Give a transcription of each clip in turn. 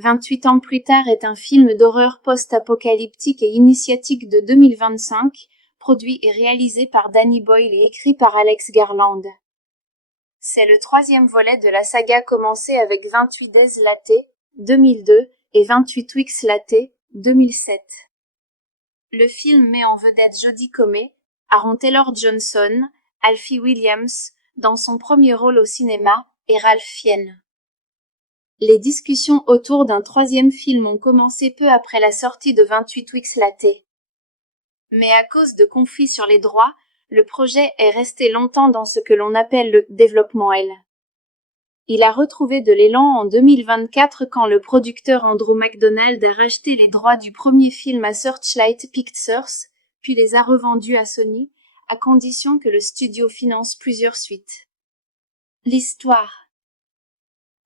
28 ans plus tard est un film d'horreur post-apocalyptique et initiatique de 2025, produit et réalisé par Danny Boyle et écrit par Alex Garland. C'est le troisième volet de la saga commencée avec 28 Days Latte, 2002, et 28 Weeks Latte, 2007. Le film met en vedette Jodie Comer, Aaron Taylor-Johnson, Alfie Williams, dans son premier rôle au cinéma, et Ralph Fiennes. Les discussions autour d'un troisième film ont commencé peu après la sortie de 28 Weeks Latte. Mais à cause de conflits sur les droits, le projet est resté longtemps dans ce que l'on appelle le développement L. Il a retrouvé de l'élan en 2024 quand le producteur Andrew McDonald a racheté les droits du premier film à Searchlight Pictures, puis les a revendus à Sony, à condition que le studio finance plusieurs suites. L'histoire.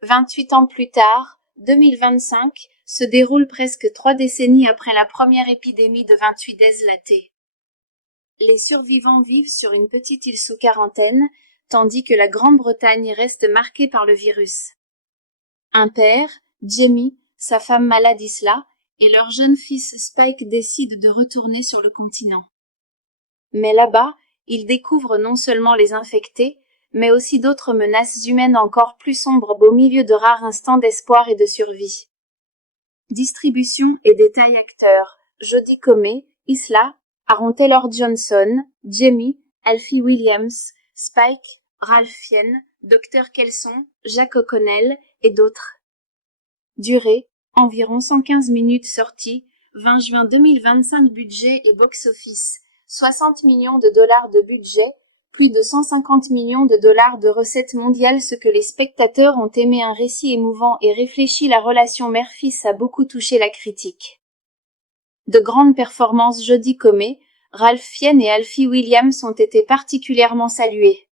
28 ans plus tard, 2025, se déroule presque 3 décennies après la première épidémie de 28 Days Latte. Les survivants vivent sur une petite île sous quarantaine, tandis que la Grande-Bretagne reste marquée par le virus. Un père, Jamie, sa femme malade Isla, et leur jeune fils Spike décident de retourner sur le continent. Mais là-bas, ils découvrent non seulement les infectés, mais aussi d'autres menaces humaines encore plus sombres au milieu de rares instants d'espoir et de survie. Distribution et détails acteurs. Jodie Comer, Isla, Aaron Taylor-Johnson, Jamie, Alfie Williams, Spike, Ralph Fiennes, Dr Kelson, Jack O'Connell et d'autres. Durée, environ 115 minutes. Sortie, 20 juin 2025. Budget et box-office, 60 millions de dollars de budget, plus de 150 millions de dollars de recettes mondiales. Ce que les spectateurs ont aimé, un récit émouvant et réfléchi. La relation mère-fils a beaucoup touché la critique. De grandes performances. Jodie Comer, Ralph Fiennes et Alfie Williams ont été particulièrement salués.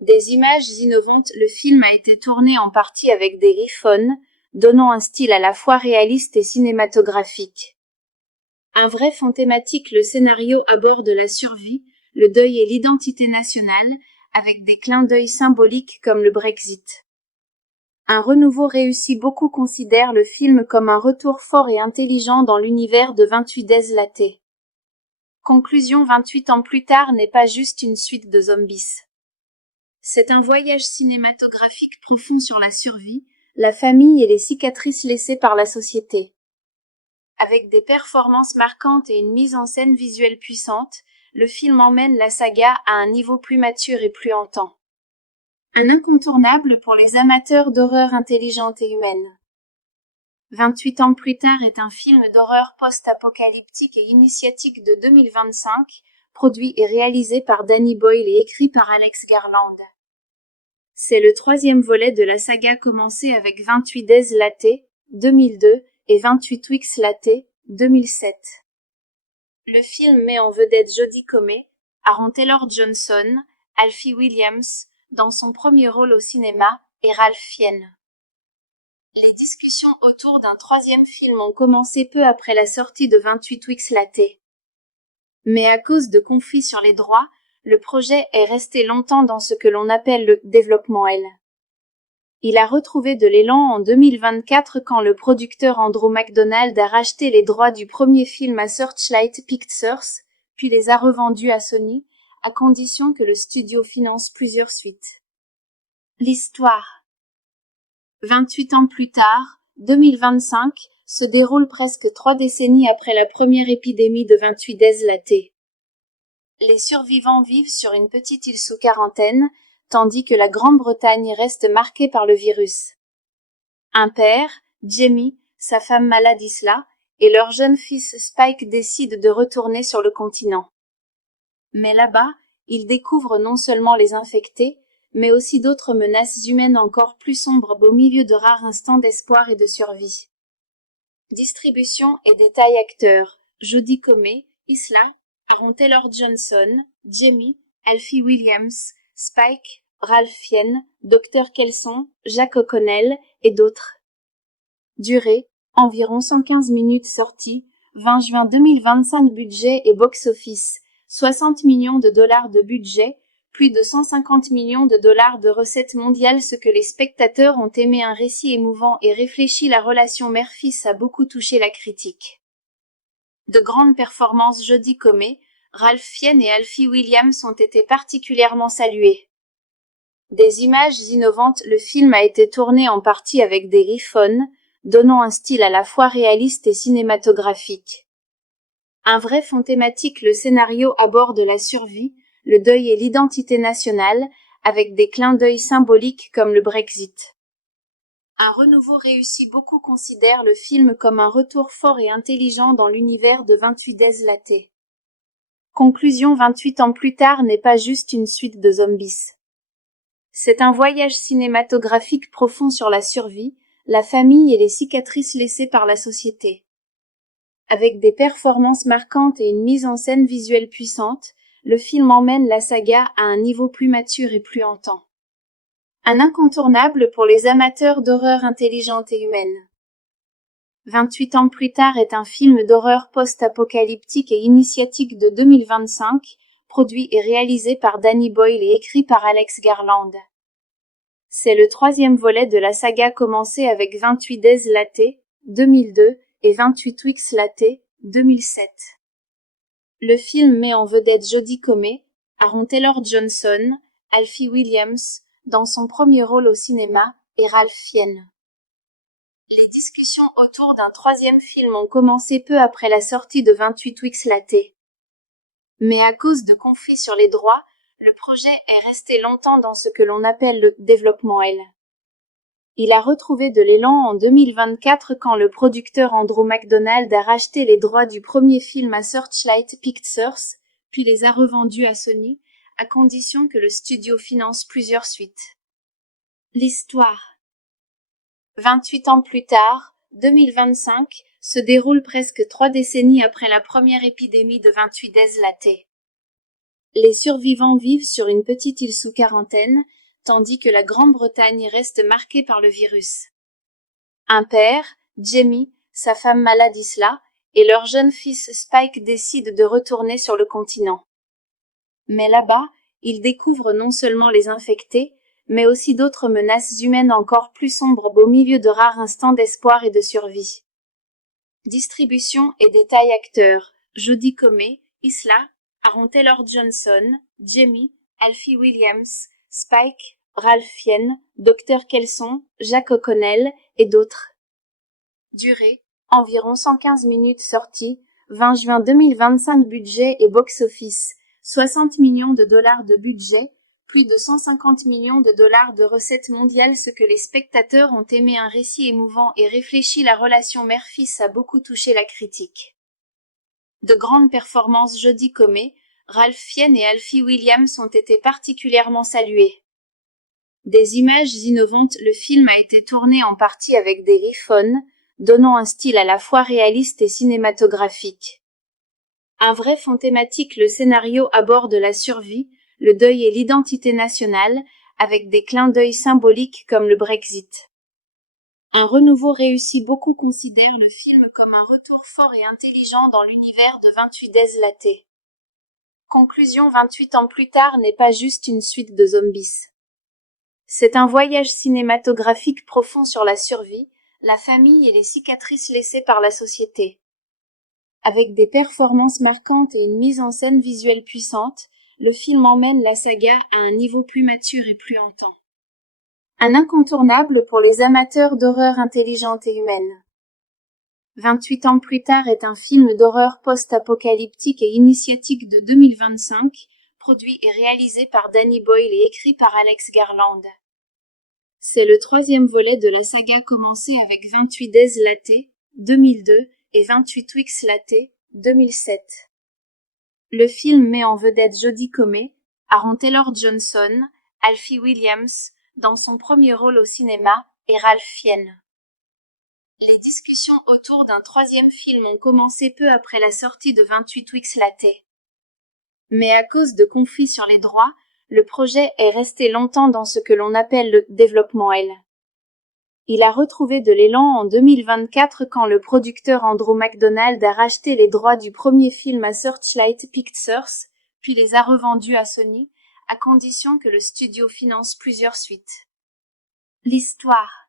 Des images innovantes. Le film a été tourné en partie avec des iPhones, donnant un style à la fois réaliste et cinématographique. Un vrai fond thématique. Le scénario aborde la survie, le deuil et l'identité nationale, avec des clins d'œil symboliques comme le Brexit. Un renouveau réussi. Beaucoup considèrent le film comme un retour fort et intelligent dans l'univers de 28 Days Latte. Conclusion. 28 ans plus tard n'est pas juste une suite de zombies. C'est un voyage cinématographique profond sur la survie, la famille et les cicatrices laissées par la société. Avec des performances marquantes et une mise en scène visuelle puissante, le film emmène la saga à un niveau plus mature et plus hantant. Un incontournable pour les amateurs d'horreur intelligente et humaine. 28 ans plus tard est un film d'horreur post-apocalyptique et initiatique de 2025, produit et réalisé par Danny Boyle et écrit par Alex Garland. C'est le troisième volet de la saga commencée avec 28 Days Latte, 2002, et 28 Weeks Latte, 2007. Le film met en vedette Jodie Comer, Aaron Taylor-Johnson, Alfie Williams, dans son premier rôle au cinéma, et Ralph Fiennes. Les discussions autour d'un troisième film ont commencé peu après la sortie de 28 Weeks Latte. Mais à cause de conflits sur les droits, le projet est resté longtemps dans ce que l'on appelle le développement L. Il a retrouvé de l'élan en 2024 quand le producteur Andrew McDonald a racheté les droits du premier film à Searchlight Pictures, puis les a revendus à Sony, à condition que le studio finance plusieurs suites. L'histoire. 28 ans plus tard, 2025, se déroule presque 3 décennies après la première épidémie de 28 Days Latte. Les survivants vivent sur une petite île sous quarantaine, tandis que la Grande-Bretagne reste marquée par le virus. Un père, Jamie, sa femme malade Isla, et leur jeune fils Spike décident de retourner sur le continent. Mais là-bas, ils découvrent non seulement les infectés, mais aussi d'autres menaces humaines encore plus sombres au milieu de rares instants d'espoir et de survie. Distribution et détails acteurs. Jodie Comer, Isla, Aaron Taylor-Johnson, Jamie, Alfie Williams, Spike, Ralph Fiennes, Dr Kelson, Jack O'Connell et d'autres. Durée, environ 115 minutes. Sortie, 20 juin 2025. Budget et box-office, 60 millions de dollars de budget, plus de 150 millions de dollars de recettes mondiales. Ce que les spectateurs ont aimé, un récit émouvant et réfléchi. La relation mère-fils a beaucoup touché la critique. De grandes performances. Jodie Comer, Ralph Fiennes et Alfie Williams ont été particulièrement salués. Des images innovantes. Le film a été tourné en partie avec des iPhones, donnant un style à la fois réaliste et cinématographique. Un vrai fond thématique. Le scénario aborde la survie, le deuil et l'identité nationale, avec des clins d'œil symboliques comme le Brexit. Un renouveau réussi. Beaucoup considèrent le film comme un retour fort et intelligent dans l'univers de 28 Days Latte. Conclusion. 28 ans plus tard n'est pas juste une suite de zombies. C'est un voyage cinématographique profond sur la survie, la famille et les cicatrices laissées par la société. Avec des performances marquantes et une mise en scène visuelle puissante, le film emmène la saga à un niveau plus mature et plus hantant. Un incontournable pour les amateurs d'horreur intelligente et humaine. 28 ans plus tard est un film d'horreur post-apocalyptique et initiatique de 2025, produit et réalisé par Danny Boyle et écrit par Alex Garland. C'est le troisième volet de la saga, commencé avec 28 Days Latte, 2002, et 28 Weeks Latte, 2007. Le film met en vedette Jodie Comer, Aaron Taylor-Johnson, Alfie Williams, dans son premier rôle au cinéma, et Ralph Fiennes. Les discussions autour d'un troisième film ont commencé peu après la sortie de 28 Weeks Latte. Mais à cause de conflits sur les droits, le projet est resté longtemps dans ce que l'on appelle le développement L. Il a retrouvé de l'élan en 2024 quand le producteur Andrew McDonald a racheté les droits du premier film à Searchlight Pictures, puis les a revendus à Sony, à condition que le studio finance plusieurs suites. L'histoire. 28 ans plus tard, 2025, se déroule presque 3 décennies après la première épidémie de 28 Days Latte. Les survivants vivent sur une petite île sous quarantaine, tandis que la Grande-Bretagne reste marquée par le virus. Un père, Jamie, sa femme malade Isla, et leur jeune fils Spike décident de retourner sur le continent. Mais là-bas, ils découvrent non seulement les infectés, mais aussi d'autres menaces humaines encore plus sombres au milieu de rares instants d'espoir et de survie. Distribution et détails. Acteurs: Jodie Comer, Isla, Aaron Taylor-Johnson, Jamie, Alfie Williams, Spike, Ralph Fiennes, Dr Kelson, Jack O'Connell, et d'autres. Durée: environ 115 minutes. Sortie: 20 juin 2025. Budget et box-office: 60 millions de dollars de budget, plus de 150 millions de dollars de recettes mondiales. Ce que les spectateurs ont aimé, un récit émouvant et réfléchi. La relation mère-fils a beaucoup touché la critique. De grandes performances. Jodie Comer, Ralph Fiennes et Alfie Williams ont été particulièrement salués. Des images innovantes. Le film a été tourné en partie avec des iPhones, donnant un style à la fois réaliste et cinématographique. Un vrai fond thématique. Le scénario aborde la survie, le deuil et l'identité nationale, avec des clins d'œil symboliques comme le Brexit. Un renouveau réussi. Beaucoup considèrent le film comme un retour fort et intelligent dans l'univers de 28 Days Latte. Conclusion. 28 ans plus tard n'est pas juste une suite de zombies. C'est un voyage cinématographique profond sur la survie, la famille et les cicatrices laissées par la société. Avec des performances marquantes et une mise en scène visuelle puissante, le film emmène la saga à un niveau plus mature et plus hantant. Un incontournable pour les amateurs d'horreur intelligente et humaine. 28 ans plus tard est un film d'horreur post-apocalyptique et initiatique de 2025, produit et réalisé par Danny Boyle et écrit par Alex Garland. C'est le troisième volet de la saga, commencé avec 28 Days Latte, 2002, et 28 Weeks Latte, 2007. Le film met en vedette Jodie Comer, Aaron Taylor-Johnson, Alfie Williams, dans son premier rôle au cinéma, et Ralph Fiennes. Les discussions autour d'un troisième film ont commencé peu après la sortie de 28 Weeks Latte. Mais à cause de conflits sur les droits, le projet est resté longtemps dans ce que l'on appelle le développement L. Il a retrouvé de l'élan en 2024 quand le producteur Andrew McDonald a racheté les droits du premier film à Searchlight Pictures, puis les a revendus à Sony, à condition que le studio finance plusieurs suites. L'histoire.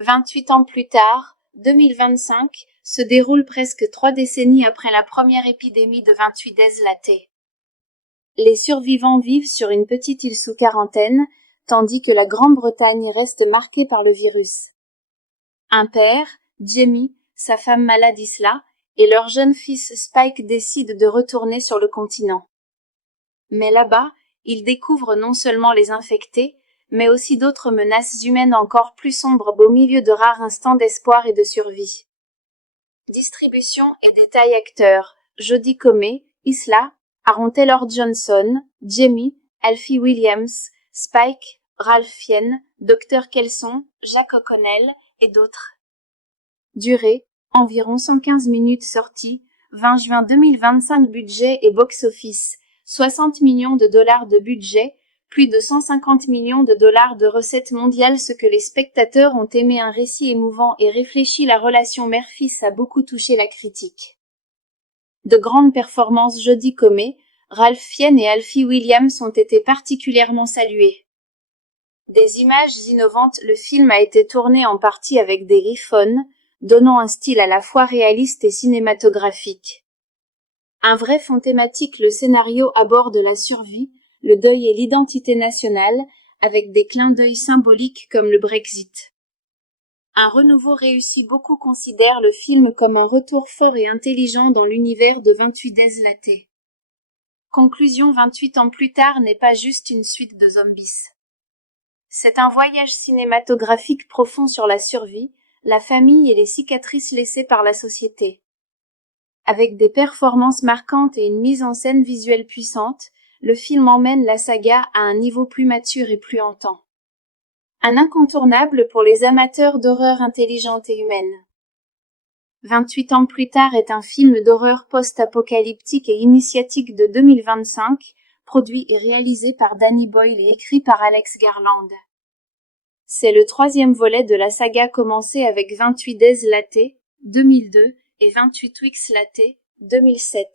28 ans plus tard, 2025, se déroule presque 3 décennies après la première épidémie de 28 Days latte. Les survivants vivent sur une petite île sous quarantaine, tandis que la Grande-Bretagne reste marquée par le virus. Un père, Jamie, sa femme malade Isla, et leur jeune fils Spike décident de retourner sur le continent. Mais là-bas, ils découvrent non seulement les infectés, mais aussi d'autres menaces humaines encore plus sombres au milieu de rares instants d'espoir et de survie. Distribution et détails acteurs: Jodie Comer, Isla, Aaron Taylor-Johnson, Jamie, Alfie Williams, Spike, Ralph Fiennes, Dr Kelson, Jack O'Connell, et d'autres. Durée, environ 115 minutes. Sortie, 20 juin 2025. Budget et box-office, 60 millions de dollars de budget, plus de 150 millions de dollars de recettes mondiales. Ce que les spectateurs ont aimé, un récit émouvant et réfléchi. La relation mère-fils a beaucoup touché la critique. De grandes performances: Jodie Comer, Ralph Fiennes et Alfie Williams ont été particulièrement salués. Des images innovantes: le film a été tourné en partie avec des iPhones, donnant un style à la fois réaliste et cinématographique. Un vrai fond thématique: le scénario aborde la survie, le deuil et l'identité nationale, avec des clins d'œil symboliques comme le Brexit. Un renouveau réussi: beaucoup considèrent le film comme un retour fort et intelligent dans l'univers de 28 Days latte. Conclusion: 28 ans plus tard n'est pas juste une suite de zombies. C'est un voyage cinématographique profond sur la survie, la famille et les cicatrices laissées par la société. Avec des performances marquantes et une mise en scène visuelle puissante, le film emmène la saga à un niveau plus mature et plus hantant. Un incontournable pour les amateurs d'horreur intelligente et humaine. 28 ans plus tard est un film d'horreur post-apocalyptique et initiatique de 2025, produit et réalisé par Danny Boyle et écrit par Alex Garland. C'est le troisième volet de la saga commencée avec 28 Days latte, 2002, et 28 Weeks latte, 2007.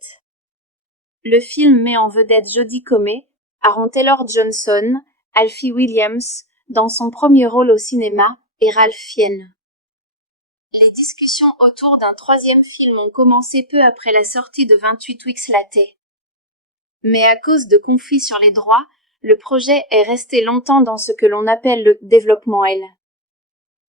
Le film met en vedette Jodie Comer, Aaron Taylor-Johnson, Alfie Williams, dans son premier rôle au cinéma, et Ralph Fiennes. Les discussions autour d'un troisième film ont commencé peu après la sortie de 28 Weeks latte. Mais à cause de conflits sur les droits, le projet est resté longtemps dans ce que l'on appelle le développement L.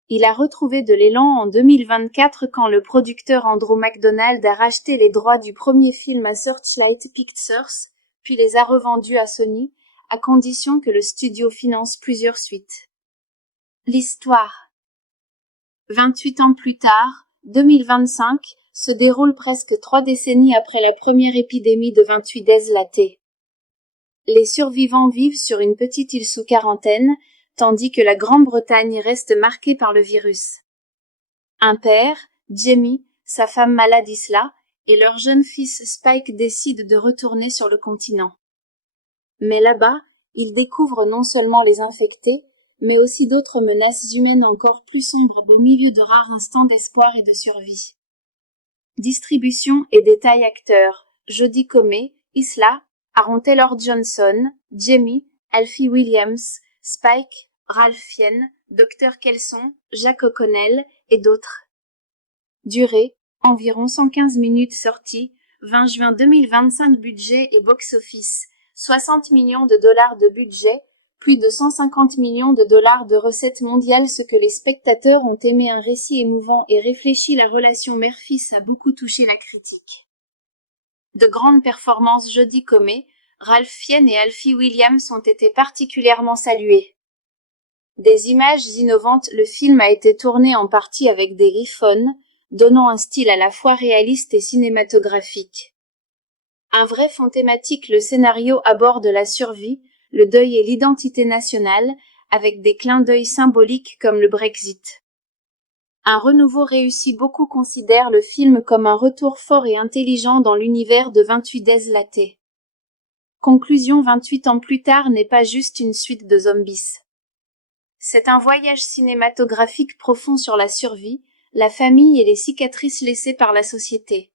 Il a retrouvé de l'élan en 2024 quand le producteur Andrew McDonald a racheté les droits du premier film à Searchlight Pictures, puis les a revendus à Sony, à condition que le studio finance plusieurs suites. L'histoire. 28 ans plus tard, 2025, se déroule presque 3 décennies après la première épidémie de 28 Days latte. Les survivants vivent sur une petite île sous quarantaine, tandis que la Grande-Bretagne reste marquée par le virus. Un père, Jamie, sa femme malade Isla, et leur jeune fils Spike décident de retourner sur le continent. Mais là-bas, ils découvrent non seulement les infectés, mais aussi d'autres menaces humaines encore plus sombres au milieu de rares instants d'espoir et de survie. Distribution et détails acteurs: Jodie Comer, Isla, Aaron Taylor-Johnson, Jamie, Alfie Williams, Spike, Ralph Fiennes, Dr Kelson, Jack O'Connell, et d'autres. Durée, environ 115 minutes. Sortie, 20 juin 2025. Budget et box-office, 60 millions de dollars de budget, plus de 150 millions de dollars de recettes mondiales. Ce que les spectateurs ont aimé, un récit émouvant et réfléchi. La relation mère-fils a beaucoup touché la critique. De grandes performances: Jodie Comer, Ralph Fiennes et Alfie Williams ont été particulièrement salués. Des images innovantes: le film a été tourné en partie avec des iPhones, donnant un style à la fois réaliste et cinématographique. Un vrai fond thématique: le scénario aborde la survie, le deuil et l'identité nationale, avec des clins d'œil symboliques comme le Brexit. Un renouveau réussi: beaucoup considèrent le film comme un retour fort et intelligent dans l'univers de 28 Days latte. Conclusion: 28 ans plus tard n'est pas juste une suite de zombies. C'est un voyage cinématographique profond sur la survie, la famille et les cicatrices laissées par la société.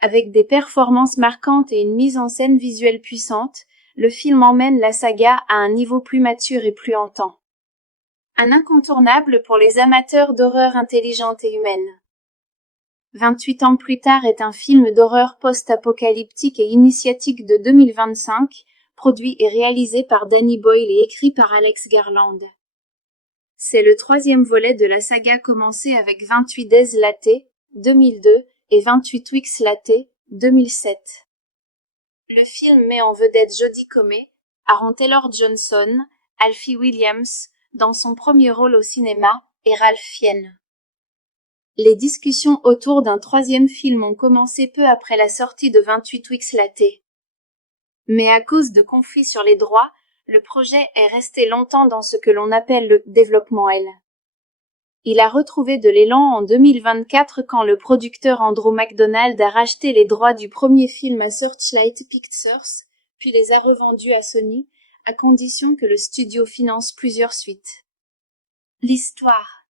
Avec des performances marquantes et une mise en scène visuelle puissante, le film emmène la saga à un niveau plus mature et plus hantant. Un incontournable pour les amateurs d'horreur intelligente et humaine. 28 ans plus tard est un film d'horreur post-apocalyptique et initiatique de 2025, produit et réalisé par Danny Boyle et écrit par Alex Garland. C'est le troisième volet de la saga commencée avec 28 Days Latte, 2002, et 28 Weeks Latte, 2007. Le film met en vedette Jodie Comer, Aaron Taylor-Johnson, Alfie Williams, dans son premier rôle au cinéma, et Ralph Fiennes. Les discussions autour d'un troisième film ont commencé peu après la sortie de 28 Weeks Latte. Mais à cause de conflits sur les droits, le projet est resté longtemps dans ce que l'on appelle le développement L. Il a retrouvé de l'élan en 2024 quand le producteur Andrew McDonald a racheté les droits du premier film à Searchlight Pictures, puis les a revendus à Sony, à condition que le studio finance plusieurs suites. L'histoire.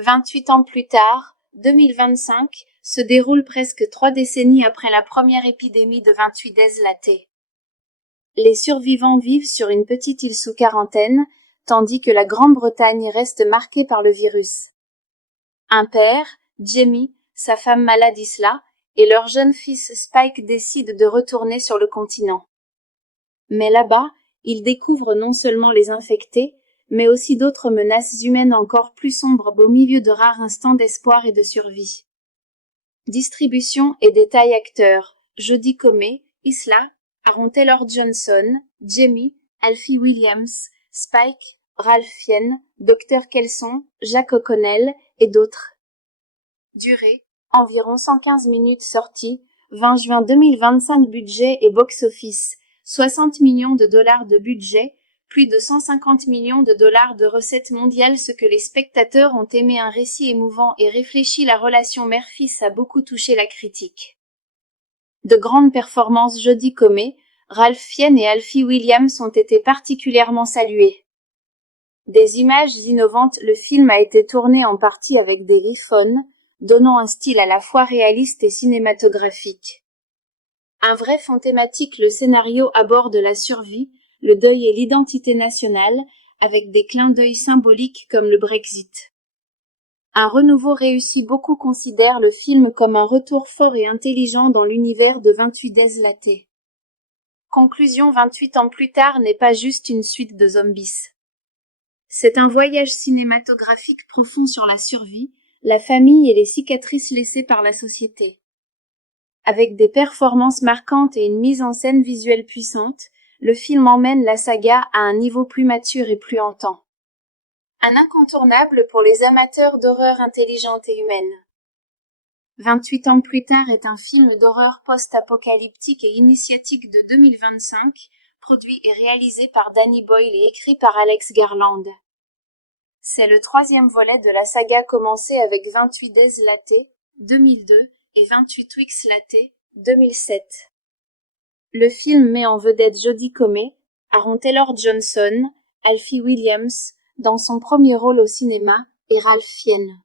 28 ans plus tard, 2025, se déroule presque 3 décennies après la première épidémie de 28 Days Latte. Les survivants vivent sur une petite île sous quarantaine, tandis que la Grande-Bretagne reste marquée par le virus. Un père, Jamie, sa femme malade Isla, et leur jeune fils Spike décident de retourner sur le continent. Mais là-bas, ils découvrent non seulement les infectés, mais aussi d'autres menaces humaines encore plus sombres au milieu de rares instants d'espoir et de survie. Distribution et détails acteurs, Jodie Comer, Isla, Aaron Taylor-Johnson, Jamie, Alfie Williams, Spike, Ralph Fiennes, Dr. Kelson, Jack O'Connell, et d'autres. Durée, environ 115 minutes. Sortie, 20 juin 2025. Budget et box-office, 60 millions de dollars de budget, plus de 150 millions de dollars de recettes mondiales. Ce que les spectateurs ont aimé, un récit émouvant et réfléchi. La relation mère-fils a beaucoup touché la critique. De grandes performances. Jodie Comer, Ralph Fiennes et Alfie Williams ont été particulièrement salués. Des images innovantes. Le film a été tourné en partie avec des iPhones, donnant un style à la fois réaliste et cinématographique. Un vrai fond thématique. Le scénario aborde la survie, le deuil et l'identité nationale, avec des clins d'œil symboliques comme le Brexit. Un renouveau réussi. Beaucoup considèrent le film comme un retour fort et intelligent dans l'univers de 28 Days Latte. Conclusion. 28 ans plus tard n'est pas juste une suite de zombies. C'est un voyage cinématographique profond sur la survie, la famille et les cicatrices laissées par la société. Avec des performances marquantes et une mise en scène visuelle puissante, le film emmène la saga à un niveau plus mature et plus hantant. Un incontournable pour les amateurs d'horreur intelligente et humaine. 28 ans plus tard est un film d'horreur post-apocalyptique et initiatique de 2025, produit et réalisé par Danny Boyle et écrit par Alex Garland. C'est le troisième volet de la saga commencée avec 28 Days Latte, 2002, et 28 Weeks Latte, 2007. Le film met en vedette Jodie Comer, Aaron Taylor-Johnson, Alfie Williams, dans son premier rôle au cinéma, et Ralph Fiennes.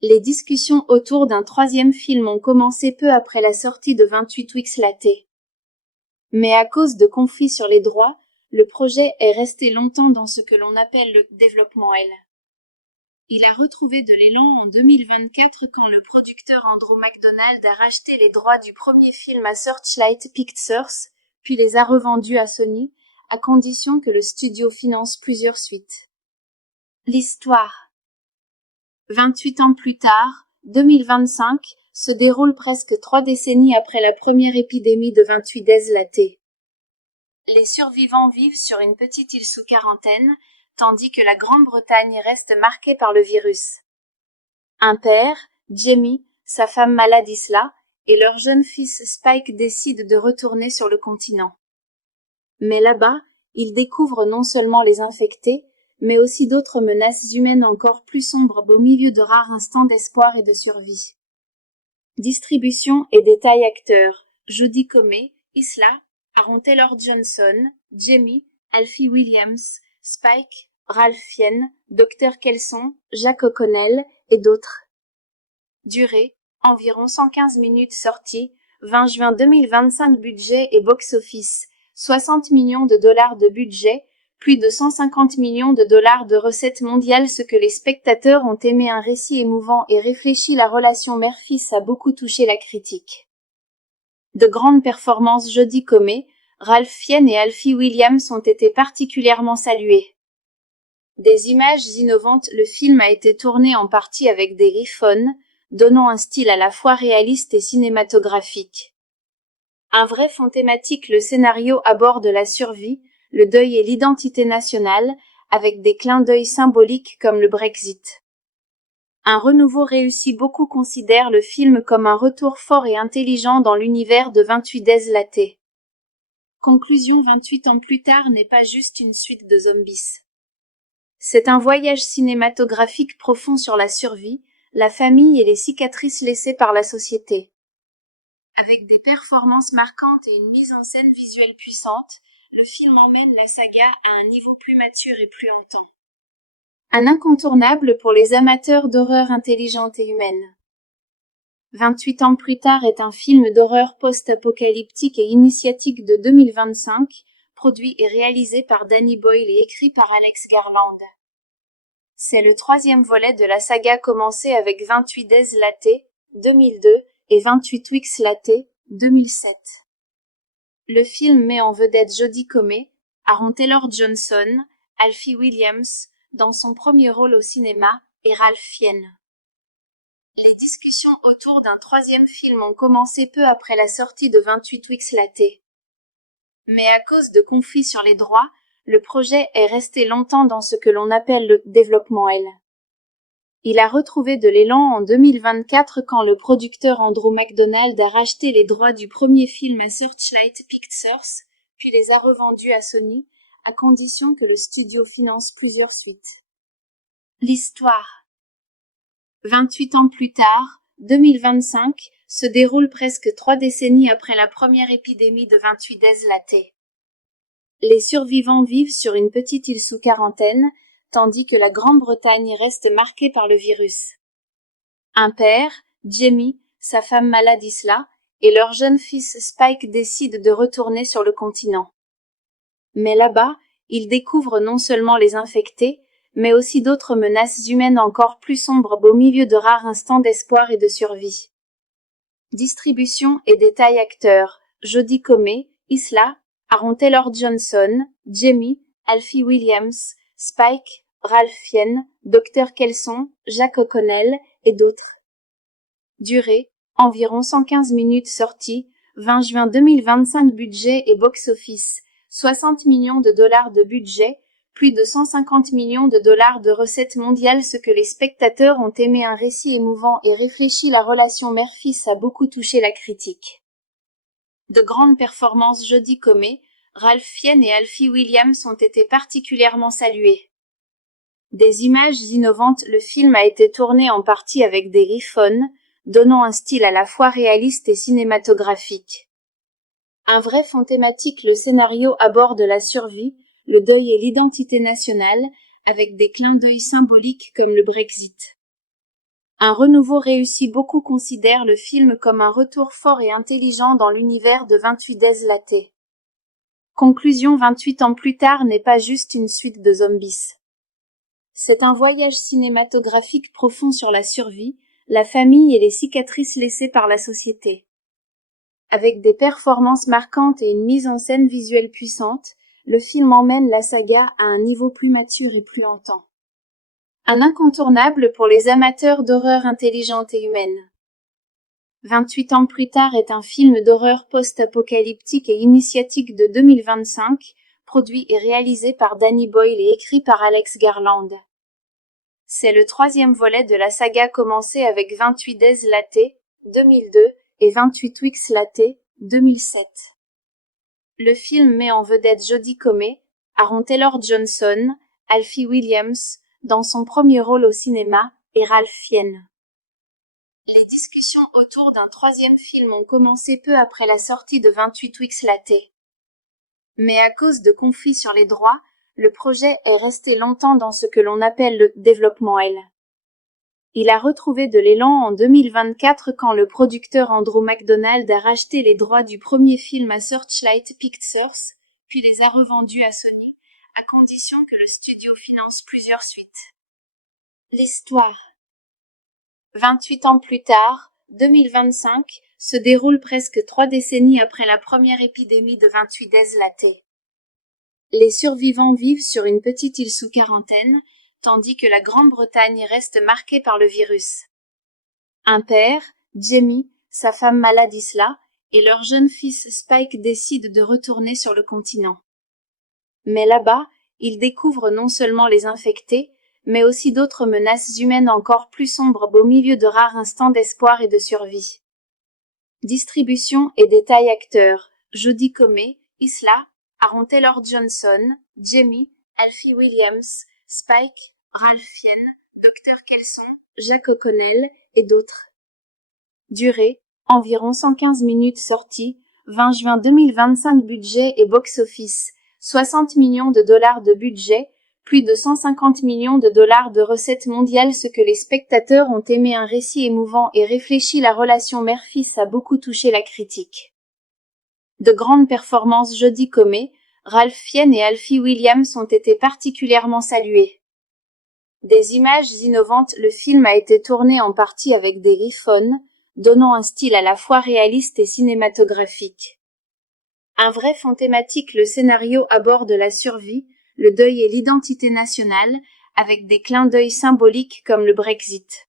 Les discussions autour d'un troisième film ont commencé peu après la sortie de 28 Weeks Latte. Mais à cause de conflits sur les droits, le projet est resté longtemps dans ce que l'on appelle le développement L. Il a retrouvé de l'élan en 2024 quand le producteur Andrew McDonald a racheté les droits du premier film à Searchlight Pictures, puis les a revendus à Sony, à condition que le studio finance plusieurs suites. L'histoire. 28 ans plus tard, 2025, se déroule presque 3 décennies après la première épidémie de 28 Days Latte. Les survivants vivent sur une petite île sous quarantaine, tandis que la Grande-Bretagne reste marquée par le virus. Un père, Jamie, sa femme malade Isla, et leur jeune fils Spike décident de retourner sur le continent. Mais là-bas, ils découvrent non seulement les infectés, mais aussi d'autres menaces humaines encore plus sombres au milieu de rares instants d'espoir et de survie. Distribution et détails acteurs, Jodie Comer, Isla, Aaron Taylor-Johnson, Jamie, Alfie Williams, Spike, Ralph Fiennes, Dr. Kelson, Jack O'Connell, et d'autres. Durée, environ 115 minutes. Sortie, 20 juin 2025. Budget et box-office, $60 millions de budget, plus de $150 millions de recettes mondiales. Ce que les spectateurs ont aimé, un récit émouvant et réfléchi. La relation mère-fils a beaucoup touché la critique. De grandes performances. Jodie Comer, Ralph Fiennes et Alfie Williams ont été particulièrement salués. Des images innovantes. Le film a été tourné en partie avec des iPhones, donnant un style à la fois réaliste et cinématographique. Un vrai fond thématique. Le scénario aborde la survie, le deuil et l'identité nationale, avec des clins d'œil symboliques comme le Brexit. Un renouveau réussi. Beaucoup considèrent le film comme un retour fort et intelligent dans l'univers de 28 Days Latte. Conclusion. 28 ans plus tard n'est pas juste une suite de zombies. C'est un voyage cinématographique profond sur la survie, la famille et les cicatrices laissées par la société. Avec des performances marquantes et une mise en scène visuelle puissante, le film emmène la saga à un niveau plus mature et plus hantant. Un incontournable pour les amateurs d'horreur intelligente et humaine. 28 ans plus tard est un film d'horreur post-apocalyptique et initiatique de 2025, produit et réalisé par Danny Boyle et écrit par Alex Garland. C'est le troisième volet de la saga, commencé avec 28 Days Latte, 2002, et 28 Weeks Latte, 2007. Le film met en vedette Jodie Comer, Aaron Taylor-Johnson, Alfie Williams, dans son premier rôle au cinéma, et Ralph Fiennes. Les discussions autour d'un troisième film ont commencé peu après la sortie de 28 Weeks Latte. Mais à cause de conflits sur les droits, le projet est resté longtemps dans ce que l'on appelle le développement L. Il a retrouvé de l'élan en 2024 quand le producteur Andrew McDonald a racheté les droits du premier film à Searchlight Pictures, puis les a revendus à Sony, à condition que le studio finance plusieurs suites. L'histoire. 28 ans plus tard, 2025, se déroule presque 3 décennies après la première épidémie de 28 Days Latte. Les survivants vivent sur une petite île sous quarantaine, tandis que la Grande-Bretagne reste marquée par le virus. Un père, Jamie, sa femme malade Isla, et leur jeune fils Spike décident de retourner sur le continent. Mais là-bas, ils découvrent non seulement les infectés, mais aussi d'autres menaces humaines encore plus sombres au milieu de rares instants d'espoir et de survie. Distribution et détails. Acteurs: Jodie Comer, Isla, Aaron Taylor-Johnson, Jamie, Alfie Williams, Spike, Ralph Fiennes, Dr Kelson, Jack O'Connell, et d'autres. Durée: environ 115 minutes. Sortie: 20 juin 2025. Budget et box-office: $60 millions de budget, plus de $150 millions de recettes mondiales. Ce que les spectateurs ont aimé, un récit émouvant et réfléchi. La relation mère-fils a beaucoup touché la critique. De grandes performances. Jodie Comer, Ralph Fiennes et Alfie Williams ont été particulièrement salués. Des images innovantes. Le film a été tourné en partie avec des iPhones, donnant un style à la fois réaliste et cinématographique. Un vrai fond thématique. Le scénario aborde la survie, le deuil et l'identité nationale, avec des clins d'œil symboliques comme le Brexit. Un renouveau réussi. Beaucoup considèrent le film comme un retour fort et intelligent dans l'univers de 28 Days Latte. Conclusion. 28 ans plus tard n'est pas juste une suite de zombies. C'est un voyage cinématographique profond sur la survie, la famille et les cicatrices laissées par la société. Avec des performances marquantes et une mise en scène visuelle puissante, le film emmène la saga à un niveau plus mature et plus hantant. Un incontournable pour les amateurs d'horreur intelligente et humaine. 28 ans plus tard est un film d'horreur post-apocalyptique et initiatique de 2025, produit et réalisé par Danny Boyle et écrit par Alex Garland. C'est le troisième volet de la saga, commencé avec 28 Days Latte, 2002, et 28 Weeks Latte, 2007. Le film met en vedette Jodie Comer, Aaron Taylor-Johnson, Alfie Williams, dans son premier rôle au cinéma, et Ralph Fiennes. Les discussions autour d'un troisième film ont commencé peu après la sortie de 28 Weeks Latte. Mais à cause de conflits sur les droits, le projet est resté longtemps dans ce que l'on appelle le développement L. Il a retrouvé de l'élan en 2024 quand le producteur Andrew McDonald a racheté les droits du premier film à Searchlight Pictures, puis les a revendus à Sony, à condition que le studio finance plusieurs suites. L'histoire. 28 ans plus tard, 2025, se déroule presque 3 décennies après la première épidémie de 28 Days Latte. Les survivants vivent sur une petite île sous quarantaine, tandis que la Grande-Bretagne reste marquée par le virus. Un père, Jamie, sa femme malade Isla, et leur jeune fils Spike décident de retourner sur le continent. Mais là-bas, ils découvrent non seulement les infectés, mais aussi d'autres menaces humaines encore plus sombres au milieu de rares instants d'espoir et de survie. Distribution et détails acteurs, Jodie Comer, Isla, Aaron Taylor-Johnson, Jamie, Alfie Williams, Spike, Ralph Fiennes, Dr. Kelson, Jack O'Connell et d'autres. Durée, environ 115 minutes. Sortie, 20 juin 2025. Budget et box-office, 60 millions de dollars de budget, plus de 150 millions de dollars de recettes mondiales. Ce que les spectateurs ont aimé, un récit émouvant et réfléchi. La relation mère-fils a beaucoup touché la critique. De grandes performances. Jodie Comer, Ralph Fiennes et Alfie Williams ont été particulièrement salués. Des images innovantes. Le film a été tourné en partie avec des iPhones, donnant un style à la fois réaliste et cinématographique. Un vrai fond thématique. Le scénario aborde la survie, le deuil et l'identité nationale, avec des clins d'œil symboliques comme le Brexit.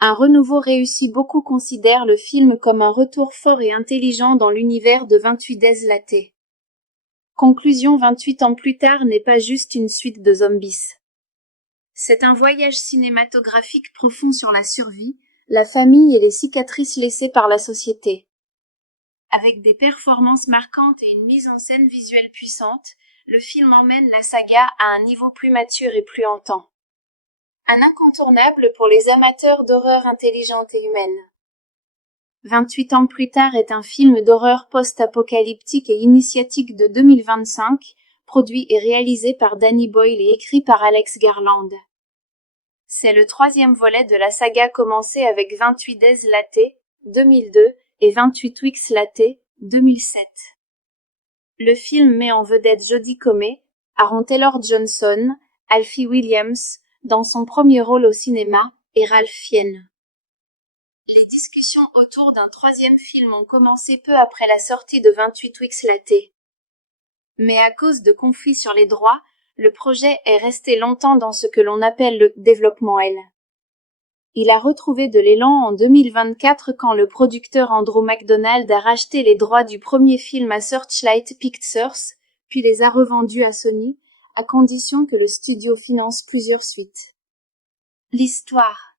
Un renouveau réussi. Beaucoup considèrent le film comme un retour fort et intelligent dans l'univers de 28 Days Latte. Conclusion. 28 ans plus tard n'est pas juste une suite de zombies. C'est un voyage cinématographique profond sur la survie, la famille et les cicatrices laissées par la société. Avec des performances marquantes et une mise en scène visuelle puissante, le film emmène la saga à un niveau plus mature et plus hantant. Un incontournable pour les amateurs d'horreur intelligente et humaine. 28 ans plus tard est un film d'horreur post-apocalyptique et initiatique de 2025, produit et réalisé par Danny Boyle et écrit par Alex Garland. C'est le troisième volet de la saga commencée avec 28 Days Latte, 2002, et 28 Weeks Latte, 2007. Le film met en vedette Jodie Comer, Aaron Taylor-Johnson, Alfie Williams, dans son premier rôle au cinéma, et Ralph Fiennes. Les discussions autour d'un troisième film ont commencé peu après la sortie de 28 Weeks Latte. Mais à cause de conflits sur les droits, le projet est resté longtemps dans ce que l'on appelle le développement L. Il a retrouvé de l'élan en 2024 quand le producteur Andrew McDonald a racheté les droits du premier film à Searchlight Pictures, puis les a revendus à Sony, à condition que le studio finance plusieurs suites. L'histoire.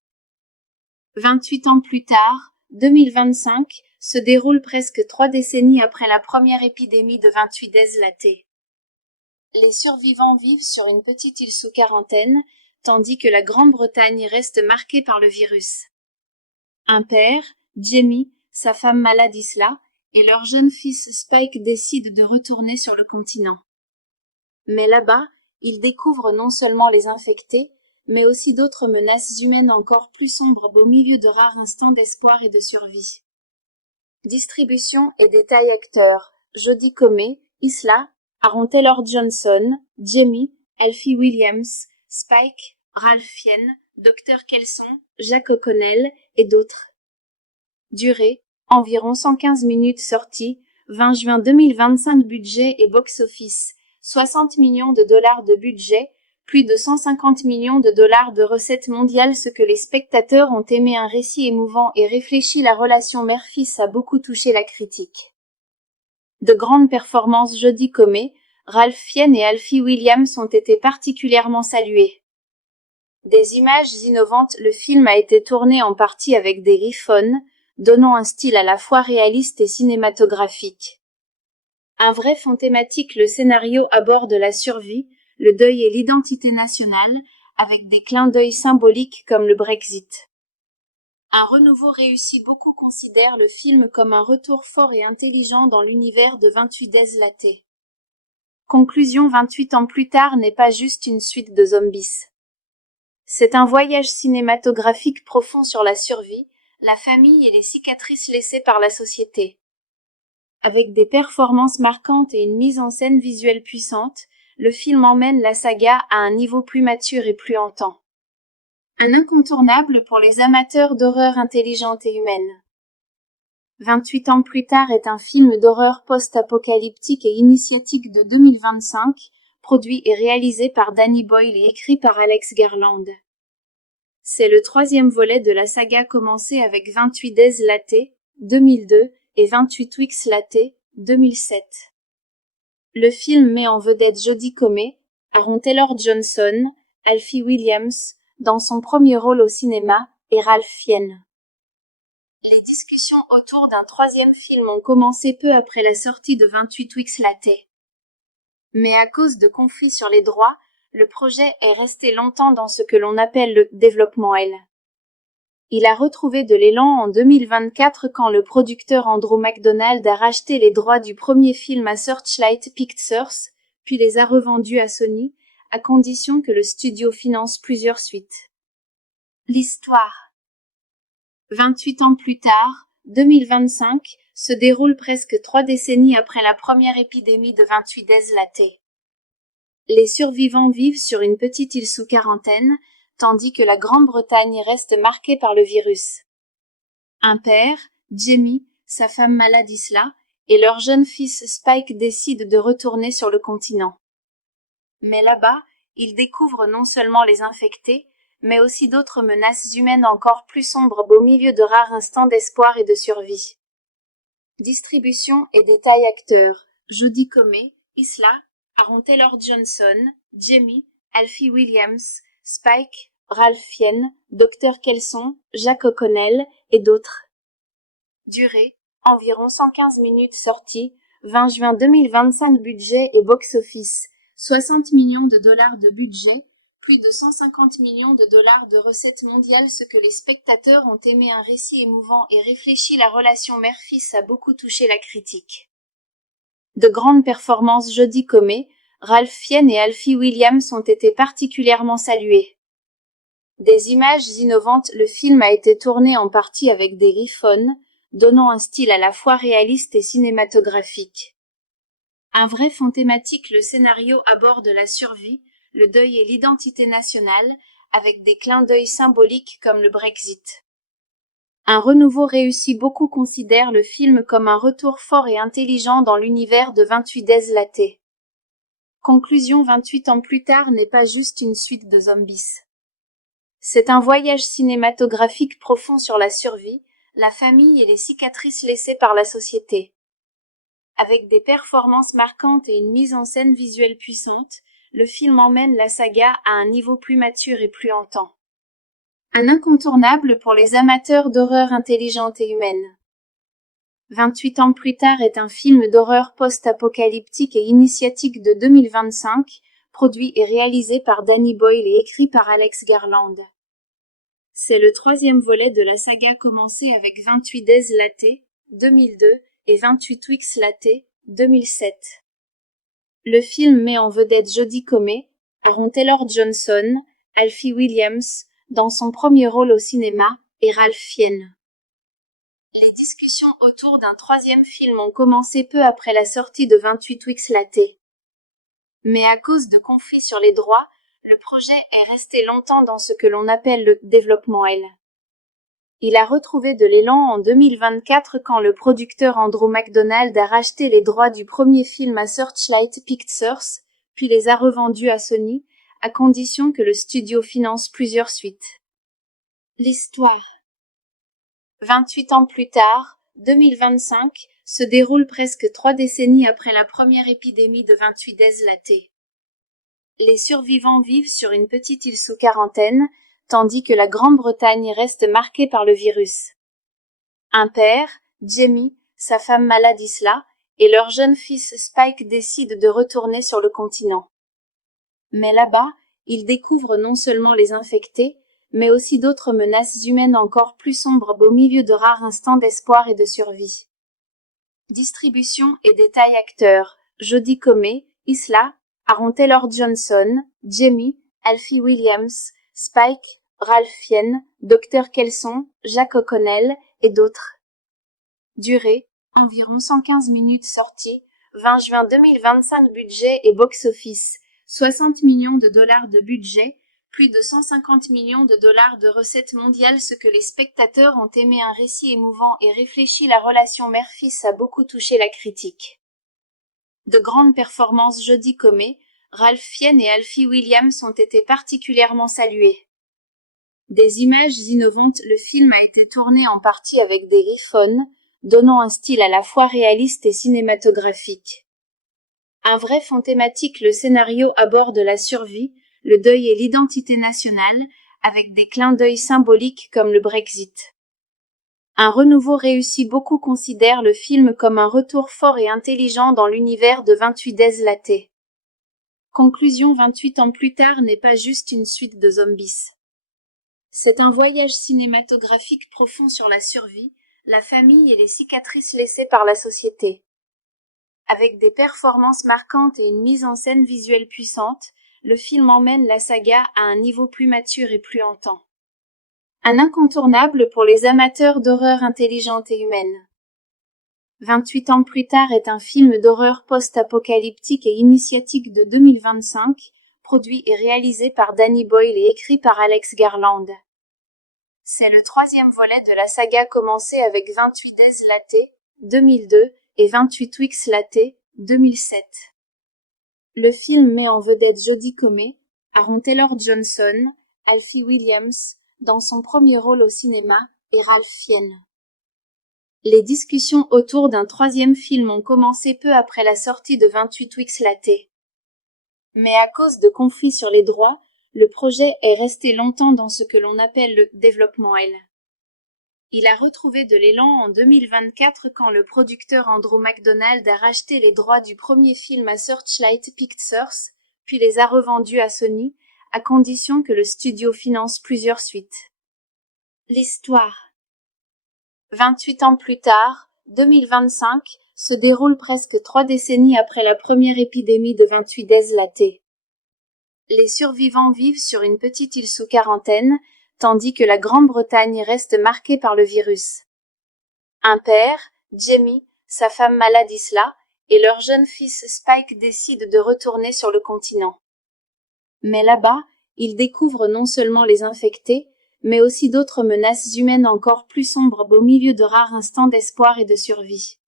28 ans plus tard, 2025, se déroule presque 3 décennies après la première épidémie de 28 Days Latte. Les survivants vivent sur une petite île sous quarantaine, tandis que la Grande-Bretagne reste marquée par le virus. Un père, Jamie, sa femme malade Isla, et leur jeune fils Spike décident de retourner sur le continent. Mais là-bas, ils découvrent non seulement les infectés, mais aussi d'autres menaces humaines encore plus sombres au milieu de rares instants d'espoir et de survie. Distribution et détails acteurs, Jodie Comer, Isla, Aaron Taylor-Johnson, Jamie, Alfie Williams, Spike, Ralph Fiennes, Dr. Kelson, Jack O'Connell et d'autres. Durée, environ 115 minutes. Sortie, 20 juin 2025. Budget et box-office, 60 millions de dollars de budget, plus de 150 millions de dollars de recettes mondiales. Ce que les spectateurs ont aimé, un récit émouvant et réfléchi. La relation mère-fils a beaucoup touché la critique. De grandes performances. Jodie Comer, Ralph Fiennes et Alfie Williams ont été particulièrement salués. Des images innovantes. Le film a été tourné en partie avec des iPhones, donnant un style à la fois réaliste et cinématographique. Un vrai fond thématique. Le scénario aborde la survie, le deuil et l'identité nationale, avec des clins d'œil symboliques comme le Brexit. Un renouveau réussi. Beaucoup considèrent le film comme un retour fort et intelligent dans l'univers de 28 Days Latte. Conclusion. 28 ans plus tard n'est pas juste une suite de zombies. C'est un voyage cinématographique profond sur la survie, la famille et les cicatrices laissées par la société. Avec des performances marquantes et une mise en scène visuelle puissante, le film emmène la saga à un niveau plus mature et plus hantant. Un incontournable pour les amateurs d'horreur intelligente et humaine. 28 ans plus tard est un film d'horreur post-apocalyptique et initiatique de 2025, produit et réalisé par Danny Boyle et écrit par Alex Garland. C'est le troisième volet de la saga commencée avec 28 Days Latte, 2002, et 28 Weeks Latte, 2007. Le film met en vedette Jodie Comer, Aaron Taylor-Johnson, Alfie Williams, dans son premier rôle au cinéma, et Ralph Fiennes. Les discussions autour d'un troisième film ont commencé peu après la sortie de 28 Weeks Latte. Mais à cause de conflits sur les droits, le projet est resté longtemps dans ce que l'on appelle le développement L. Il a retrouvé de l'élan en 2024 quand le producteur Andrew McDonald a racheté les droits du premier film à Searchlight Pictures, puis les a revendus à Sony, à condition que le studio finance plusieurs suites. L'histoire. 28 ans plus tard, 2025, se déroule presque 3 décennies après la première épidémie de 28 Days Latte. Les survivants vivent sur une petite île sous quarantaine, tandis que la Grande-Bretagne reste marquée par le virus. Un père, Jamie, sa femme malade Isla, et leur jeune fils Spike décident de retourner sur le continent. Mais là-bas, ils découvrent non seulement les infectés, mais aussi d'autres menaces humaines encore plus sombres au milieu de rares instants d'espoir et de survie. Distribution et détails acteurs. Jodie Comer, Isla, Aaron Taylor-Johnson, Jamie, Alfie Williams, Spike, Ralph Fiennes, Dr Kelson, Jack O'Connell et d'autres. Durée, environ 115 minutes. Sortie, 20 juin 2025. Budget et box-office, 60 millions de dollars de budget, plus de 150 millions de dollars de recettes mondiales. Ce que les spectateurs ont aimé, un récit émouvant et réfléchi. La relation mère-fils a beaucoup touché la critique. De grandes performances. Jodie Comer, Ralph Fiennes et Alfie Williams ont été particulièrement salués. Des images innovantes. Le film a été tourné en partie avec des iPhones, donnant un style à la fois réaliste et cinématographique. Un vrai fond thématique. Le scénario aborde la survie, le deuil et l'identité nationale, avec des clins d'œil symboliques comme le Brexit. Un renouveau réussi. Beaucoup considèrent le film comme un retour fort et intelligent dans l'univers de 28 Days Latte. Conclusion. 28 ans plus tard n'est pas juste une suite de zombies. C'est un voyage cinématographique profond sur la survie, la famille et les cicatrices laissées par la société. Avec des performances marquantes et une mise en scène visuelle puissante, le film emmène la saga à un niveau plus mature et plus hantant. Un incontournable pour les amateurs d'horreur intelligente et humaine. 28 ans plus tard est un film d'horreur post-apocalyptique et initiatique de 2025, produit et réalisé par Danny Boyle et écrit par Alex Garland. C'est le troisième volet de la saga commencée avec 28 Days Latte, 2002, et 28 Weeks Latte, 2007. Le film met en vedette Jodie Comer, Aaron Taylor-Johnson, Alfie Williams, dans son premier rôle au cinéma, et Ralph Fiennes. Les discussions autour d'un troisième film ont commencé peu après la sortie de 28 Weeks Latte. Mais à cause de conflits sur les droits, le projet est resté longtemps dans ce que l'on appelle le développement L. Il a retrouvé de l'élan en 2024 quand le producteur Andrew McDonald a racheté les droits du premier film à Searchlight Pictures, puis les a revendus à Sony, à condition que le studio finance plusieurs suites. L'histoire. 28 ans plus tard, 2025, se déroule presque 3 décennies après la première épidémie de 28 Days Latte. Les survivants vivent sur une petite île sous quarantaine, tandis que la Grande-Bretagne reste marquée par le virus. Un père, Jamie, sa femme malade Isla, et leur jeune fils Spike décident de retourner sur le continent. Mais là-bas, ils découvrent non seulement les infectés, mais aussi d'autres menaces humaines encore plus sombres au milieu de rares instants d'espoir et de survie. Distribution et détails acteurs. Jodie Comer, Isla, Aaron Taylor-Johnson, Jamie, Alfie Williams, Spike, Ralph Fiennes, Dr Kelson, Jack O'Connell et d'autres. Durée, environ 115 minutes sorties, 20 juin 2025 budget et box-office, 60 millions de dollars de budget, plus de 150 millions de dollars de recettes mondiales. Ce que les spectateurs ont aimé, un récit émouvant et réfléchi. La relation mère-fils a beaucoup touché la critique. De grandes performances. Jodie Comer, Ralph Fiennes et Alfie Williams ont été particulièrement salués. Des images innovantes. Le film a été tourné en partie avec des iPhones, donnant un style à la fois réaliste et cinématographique. Un vrai fond thématique. Le scénario aborde la survie, le deuil et l'identité nationale, avec des clins d'œil symboliques comme le Brexit. Un renouveau réussi. Beaucoup considèrent le film comme un retour fort et intelligent dans l'univers de 28 Days Latte. Conclusion. 28 ans plus tard n'est pas juste une suite de zombies. C'est un voyage cinématographique profond sur la survie, la famille et les cicatrices laissées par la société. Avec des performances marquantes et une mise en scène visuelle puissante, le film emmène la saga à un niveau plus mature et plus hantant. Un incontournable pour les amateurs d'horreur intelligente et humaine. 28 ans plus tard est un film d'horreur post-apocalyptique et initiatique de 2025, produit et réalisé par Danny Boyle et écrit par Alex Garland. C'est le troisième volet de la saga, commencé avec 28 Days Latte, 2002, et 28 Weeks Latte, 2007. Le film met en vedette Jodie Comer, Aaron Taylor-Johnson, Alfie Williams, dans son premier rôle au cinéma, et Ralph Fiennes. Les discussions autour d'un troisième film ont commencé peu après la sortie de 28 Weeks Latte. Mais à cause de conflits sur les droits, le projet est resté longtemps dans ce que l'on appelle le développement L. Il a retrouvé de l'élan en 2024 quand le producteur Andrew McDonald a racheté les droits du premier film à Searchlight Pictures, puis les a revendus à Sony, à condition que le studio finance plusieurs suites. L'histoire. 28 ans plus tard, 2025, se déroule presque 3 décennies après la première épidémie de 28 Days Latte. Les survivants vivent sur une petite île sous quarantaine, tandis que la Grande-Bretagne reste marquée par le virus. Un père, Jamie, sa femme malade Isla, et leur jeune fils Spike décident de retourner sur le continent. Mais là-bas, ils découvrent non seulement les infectés, mais aussi d'autres menaces humaines encore plus sombres au milieu de rares instants d'espoir et de survie.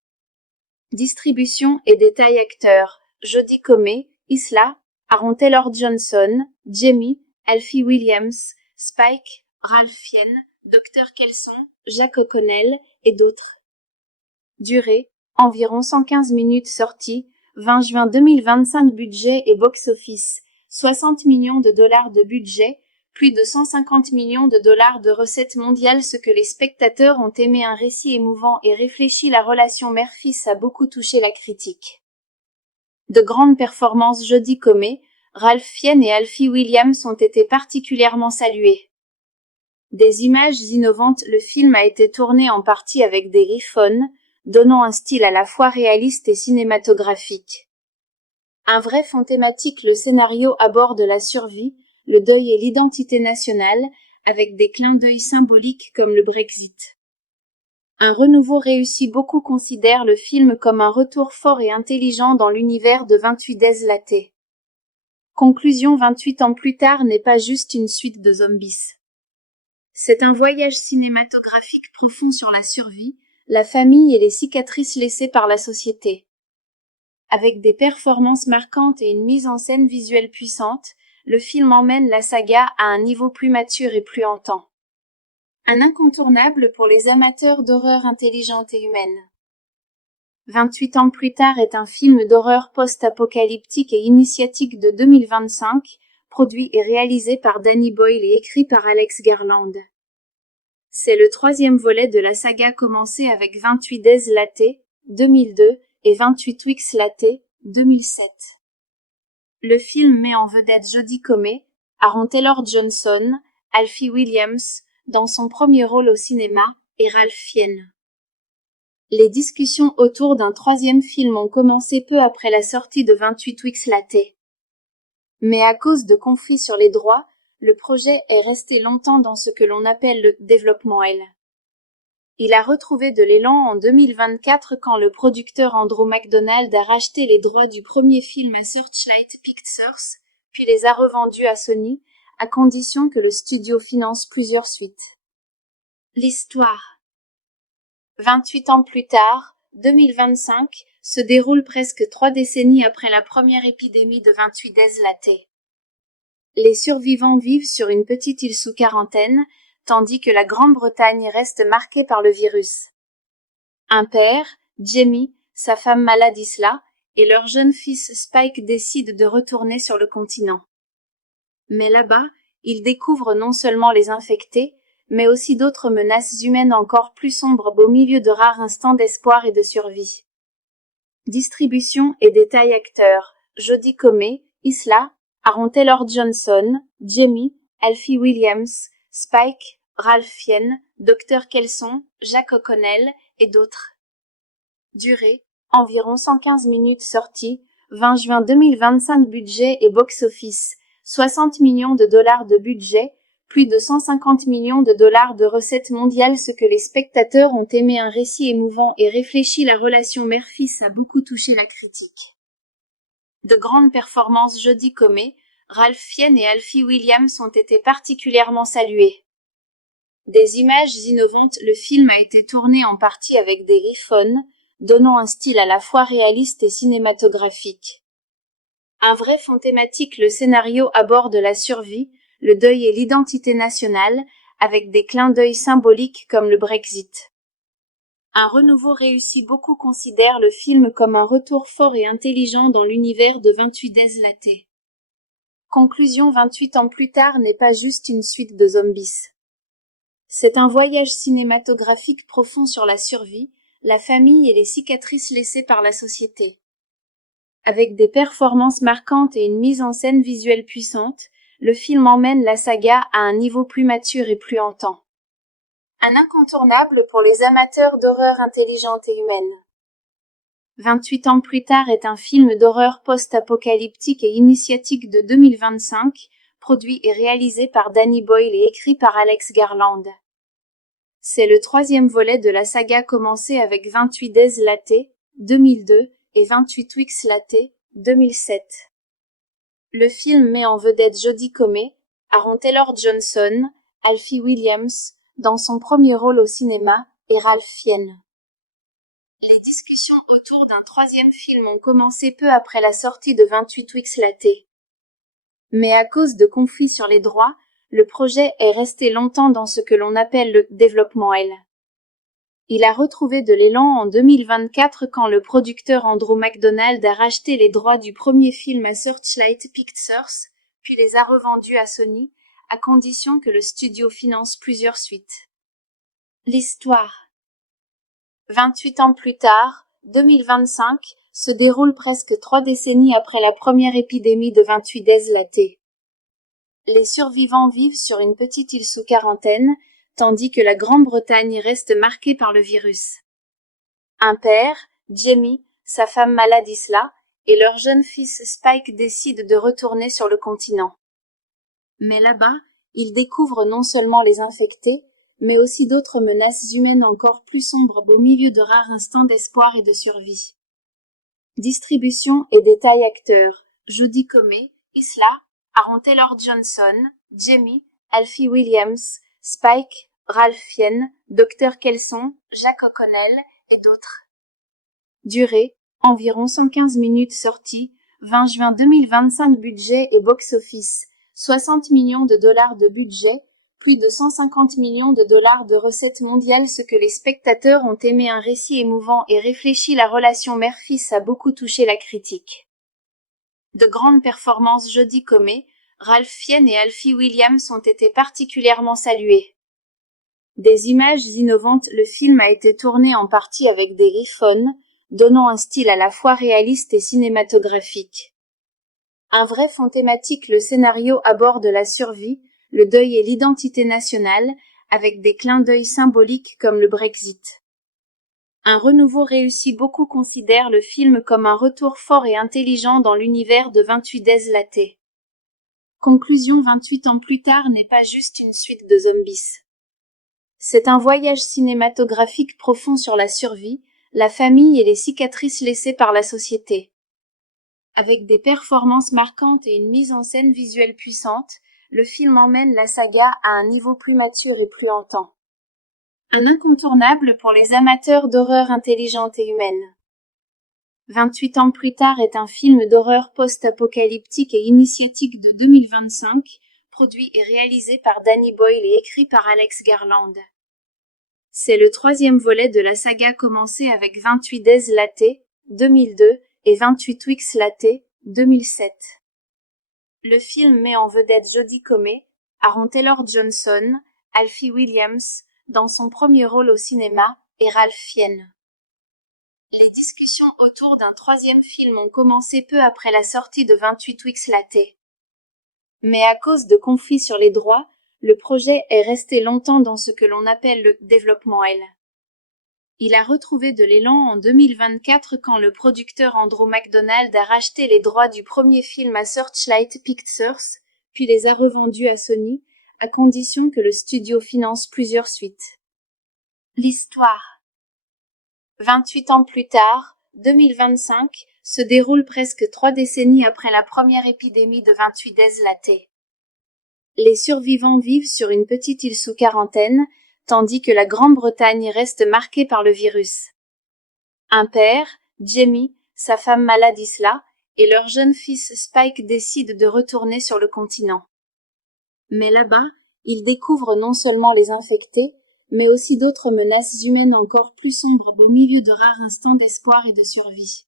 Distribution et détails. Acteurs: Jodie Comer, Isla, Aaron Taylor-Johnson, Jamie, Alfie Williams, Spike, Ralph Fiennes, Dr Kelson, Jack O'Connell, et d'autres. Durée: environ 115 minutes. Sortie: 20 juin 2025 budget et box-office: 60 millions de dollars de budget, plus de 150 millions de dollars de recettes mondiales. Ce que les spectateurs ont aimé, un récit émouvant et réfléchi. La relation mère-fils a beaucoup touché la critique. De grandes performances. Jodie Comer, Ralph Fiennes et Alfie Williams ont été particulièrement salués. Des images innovantes. Le film a été tourné en partie avec des iPhones, donnant un style à la fois réaliste et cinématographique. Un vrai fond thématique. Le scénario aborde la survie, le deuil et l'identité nationale, avec des clins d'œil symboliques comme le Brexit. Un renouveau réussi. Beaucoup considèrent le film comme un retour fort et intelligent dans l'univers de 28 Days Latte. Conclusion. 28 ans plus tard n'est pas juste une suite de zombies. C'est un voyage cinématographique profond sur la survie, la famille et les cicatrices laissées par la société. Avec des performances marquantes et une mise en scène visuelle puissante, le film emmène la saga à un niveau plus mature et plus hantant. Un incontournable pour les amateurs d'horreur intelligente et humaine. 28 ans plus tard est un film d'horreur post-apocalyptique et initiatique de 2025, produit et réalisé par Danny Boyle et écrit par Alex Garland. C'est le troisième volet de la saga, commencé avec 28 Days Latte, 2002, et 28 Weeks Latte, 2007. Le film met en vedette Jodie Comer, Aaron Taylor-Johnson, Alfie Williams, dans son premier rôle au cinéma, et Ralph Fiennes. Les discussions autour d'un troisième film ont commencé peu après la sortie de 28 Weeks Latte. Mais à cause de conflits sur les droits, le projet est resté longtemps dans ce que l'on appelle le développement L. Il a retrouvé de l'élan en 2024 quand le producteur Andrew McDonald a racheté les droits du premier film à Searchlight Pictures, puis les a revendus à Sony, à condition que le studio finance plusieurs suites. L'histoire. 28 ans plus tard, 2025, se déroule presque 3 décennies après la première épidémie de 28 Days Latte. Les survivants vivent sur une petite île sous quarantaine, tandis que la Grande-Bretagne reste marquée par le virus. Un père, Jamie, sa femme malade Isla, et leur jeune fils Spike décident de retourner sur le continent. Mais là-bas, ils découvrent non seulement les infectés, mais aussi d'autres menaces humaines encore plus sombres au milieu de rares instants d'espoir et de survie. Distribution et détails acteurs. Jodie Comer, Isla, Aaron Taylor-Johnson, Jamie, Alfie Williams, Spike, Ralph Fiennes, Dr Kelson, Jack O'Connell et d'autres. Durée, environ 115 minutes. Sortie, 20 juin 2025. Budget et box-office, 60 millions de dollars de budget, plus de 150 millions de dollars de recettes mondiales. Ce que les spectateurs ont aimé, un récit émouvant et réfléchi. La relation mère-fils a beaucoup touché la critique. De grandes performances. Jodie Comer, Ralph Fiennes et Alfie Williams ont été particulièrement salués. Des images innovantes. Le film a été tourné en partie avec des iPhones, donnant un style à la fois réaliste et cinématographique. Un vrai fond thématique. Le scénario aborde la survie, le deuil et l'identité nationale, avec des clins d'œil symboliques comme le Brexit. Un renouveau réussi. Beaucoup considèrent le film comme un retour fort et intelligent dans l'univers de 28 Days Latte. Conclusion. 28 ans plus tard n'est pas juste une suite de zombies. C'est un voyage cinématographique profond sur la survie, la famille et les cicatrices laissées par la société. Avec des performances marquantes et une mise en scène visuelle puissante, le film emmène la saga à un niveau plus mature et plus hantant. Un incontournable pour les amateurs d'horreur intelligente et humaine. 28 ans plus tard est un film d'horreur post-apocalyptique et initiatique de 2025, produit et réalisé par Danny Boyle et écrit par Alex Garland. C'est le troisième volet de la saga commencée avec 28 Days Latte, 2002, et 28 Weeks Latte, 2007. Le film met en vedette Jodie Comer, Aaron Taylor-Johnson, Alfie Williams, dans son premier rôle au cinéma, et Ralph Fiennes. Les discussions autour d'un troisième film ont commencé peu après la sortie de 28 Weeks Latte. Mais à cause de conflits sur les droits, le projet est resté longtemps dans ce que l'on appelle le développement L. Il a retrouvé de l'élan en 2024 quand le producteur Andrew McDonald a racheté les droits du premier film à Searchlight Pictures, puis les a revendus à Sony, à condition que le studio finance plusieurs suites. L'histoire. 28 ans plus tard, 2025, se déroule presque 3 décennies après la première épidémie de 28 Days Latte. Les survivants vivent sur une petite île sous quarantaine, tandis que la Grande-Bretagne reste marquée par le virus. Un père, Jamie, sa femme malade Isla, et leur jeune fils Spike décident de retourner sur le continent. Mais là-bas, ils découvrent non seulement les infectés, mais aussi d'autres menaces humaines encore plus sombres au milieu de rares instants d'espoir et de survie. Distribution et détails acteurs. Jodie Comer, Isla, Aaron Taylor-Johnson, Jamie, Alfie Williams, Spike, Ralph Fiennes, Dr Kelson, Jack O'Connell et d'autres. Durée, environ 115 minutes. Sortie, 20 juin 2025. Budget et box-office, 60 millions de dollars de budget, plus de 150 millions de dollars de recettes mondiales. Ce que les spectateurs ont aimé, un récit émouvant et réfléchi. La relation mère-fils a beaucoup touché la critique. De grandes performances. Jodie Comer, Ralph Fiennes et Alfie Williams ont été particulièrement salués. Des images innovantes. Le film a été tourné en partie avec des iPhones, donnant un style à la fois réaliste et cinématographique. Un vrai fond thématique. Le scénario aborde la survie, le deuil et l'identité nationale, avec des clins d'œil symboliques comme le Brexit. Un renouveau réussi. Beaucoup considèrent le film comme un retour fort et intelligent dans l'univers de 28 Days Latte. Conclusion. 28 ans plus tard n'est pas juste une suite de zombies. C'est un voyage cinématographique profond sur la survie, la famille et les cicatrices laissées par la société. Avec des performances marquantes et une mise en scène visuelle puissante, le film emmène la saga à un niveau plus mature et plus hantant. Un incontournable pour les amateurs d'horreur intelligente et humaine. 28 ans plus tard est un film d'horreur post-apocalyptique et initiatique de 2025, produit et réalisé par Danny Boyle et écrit par Alex Garland. C'est le troisième volet de la saga commencée avec 28 Days Latte, 2002, et 28 Weeks Latte, 2007. Le film met en vedette Jodie Comer, Aaron Taylor-Johnson, Alfie Williams, dans son premier rôle au cinéma, et Ralph Fiennes. Les discussions autour d'un troisième film ont commencé peu après la sortie de 28 Weeks Latte. Mais à cause de conflits sur les droits, le projet est resté longtemps dans ce que l'on appelle le développement L. Il a retrouvé de l'élan en 2024 quand le producteur Andrew McDonald a racheté les droits du premier film à Searchlight Pictures, puis les a revendus à Sony, à condition que le studio finance plusieurs suites. L'histoire. 28 ans plus tard, 2025, se déroule presque 3 décennies après la première épidémie de 28 Days Latte. Les survivants vivent sur une petite île sous quarantaine, tandis que la Grande-Bretagne reste marquée par le virus. Un père, Jamie, sa femme malade Isla, et leur jeune fils Spike décident de retourner sur le continent. Mais là-bas, ils découvrent non seulement les infectés, mais aussi d'autres menaces humaines encore plus sombres au milieu de rares instants d'espoir et de survie.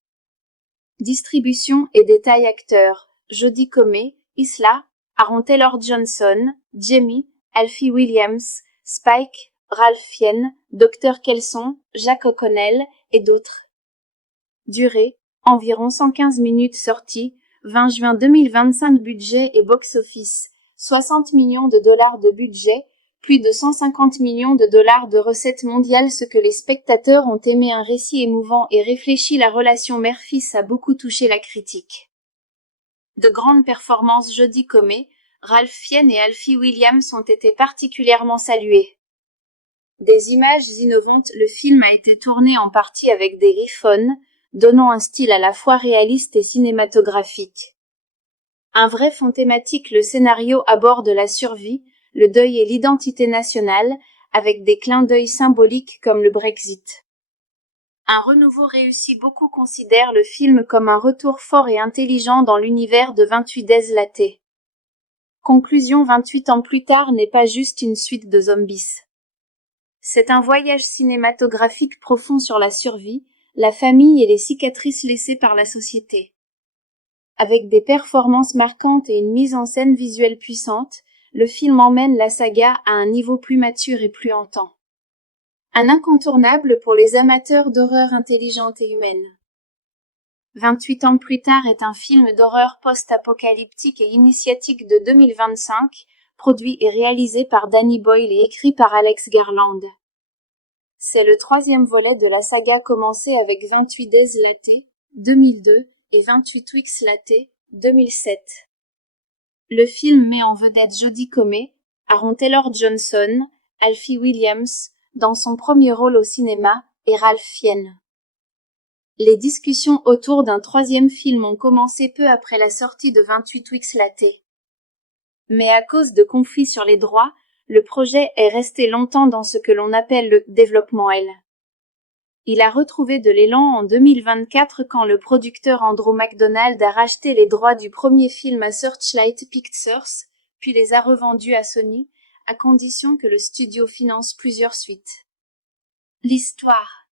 Distribution et détails acteurs, Jodie Comer, Isla, Aaron Taylor-Johnson, Jamie, Alfie Williams, Spike, Ralph Fiennes, Dr Kelson, Jack O'Connell et d'autres. Durée, environ 115 minutes. Sortie, 20 juin 2025. Budget et box-office, 60 millions de dollars de budget, plus de 150 millions de dollars de recettes mondiales. Ce que les spectateurs ont aimé, un récit émouvant et réfléchi. La relation mère-fils a beaucoup touché la critique. De grandes performances. Jodie Comer, Ralph Fiennes et Alfie Williams ont été particulièrement salués. Des images innovantes. Le film a été tourné en partie avec des iPhones, donnant un style à la fois réaliste et cinématographique. Un vrai fond thématique. Le scénario aborde la survie, le deuil et l'identité nationale, avec des clins d'œil symboliques comme le Brexit. Un renouveau réussi. Beaucoup considèrent le film comme un retour fort et intelligent dans l'univers de 28 Days Latte. Conclusion. 28 ans plus tard n'est pas juste une suite de zombies. C'est un voyage cinématographique profond sur la survie, la famille et les cicatrices laissées par la société. Avec des performances marquantes et une mise en scène visuelle puissante, le film emmène la saga à un niveau plus mature et plus hantant. Un incontournable pour les amateurs d'horreur intelligente et humaine. 28 ans plus tard est un film d'horreur post-apocalyptique et initiatique de 2025, produit et réalisé par Danny Boyle et écrit par Alex Garland. C'est le troisième volet de la saga commencée avec 28 Days Latte, 2002, et 28 Weeks Latte, 2007. Le film met en vedette Jodie Comer, Aaron Taylor-Johnson, Alfie Williams, dans son premier rôle au cinéma, et Ralph Fiennes. Les discussions autour d'un troisième film ont commencé peu après la sortie de 28 Weeks Latte. Mais à cause de conflits sur les droits, le projet est resté longtemps dans ce que l'on appelle le développement L. Il a retrouvé de l'élan en 2024 quand le producteur Andrew McDonald a racheté les droits du premier film à Searchlight Pictures, puis les a revendus à Sony, à condition que le studio finance plusieurs suites. L'histoire.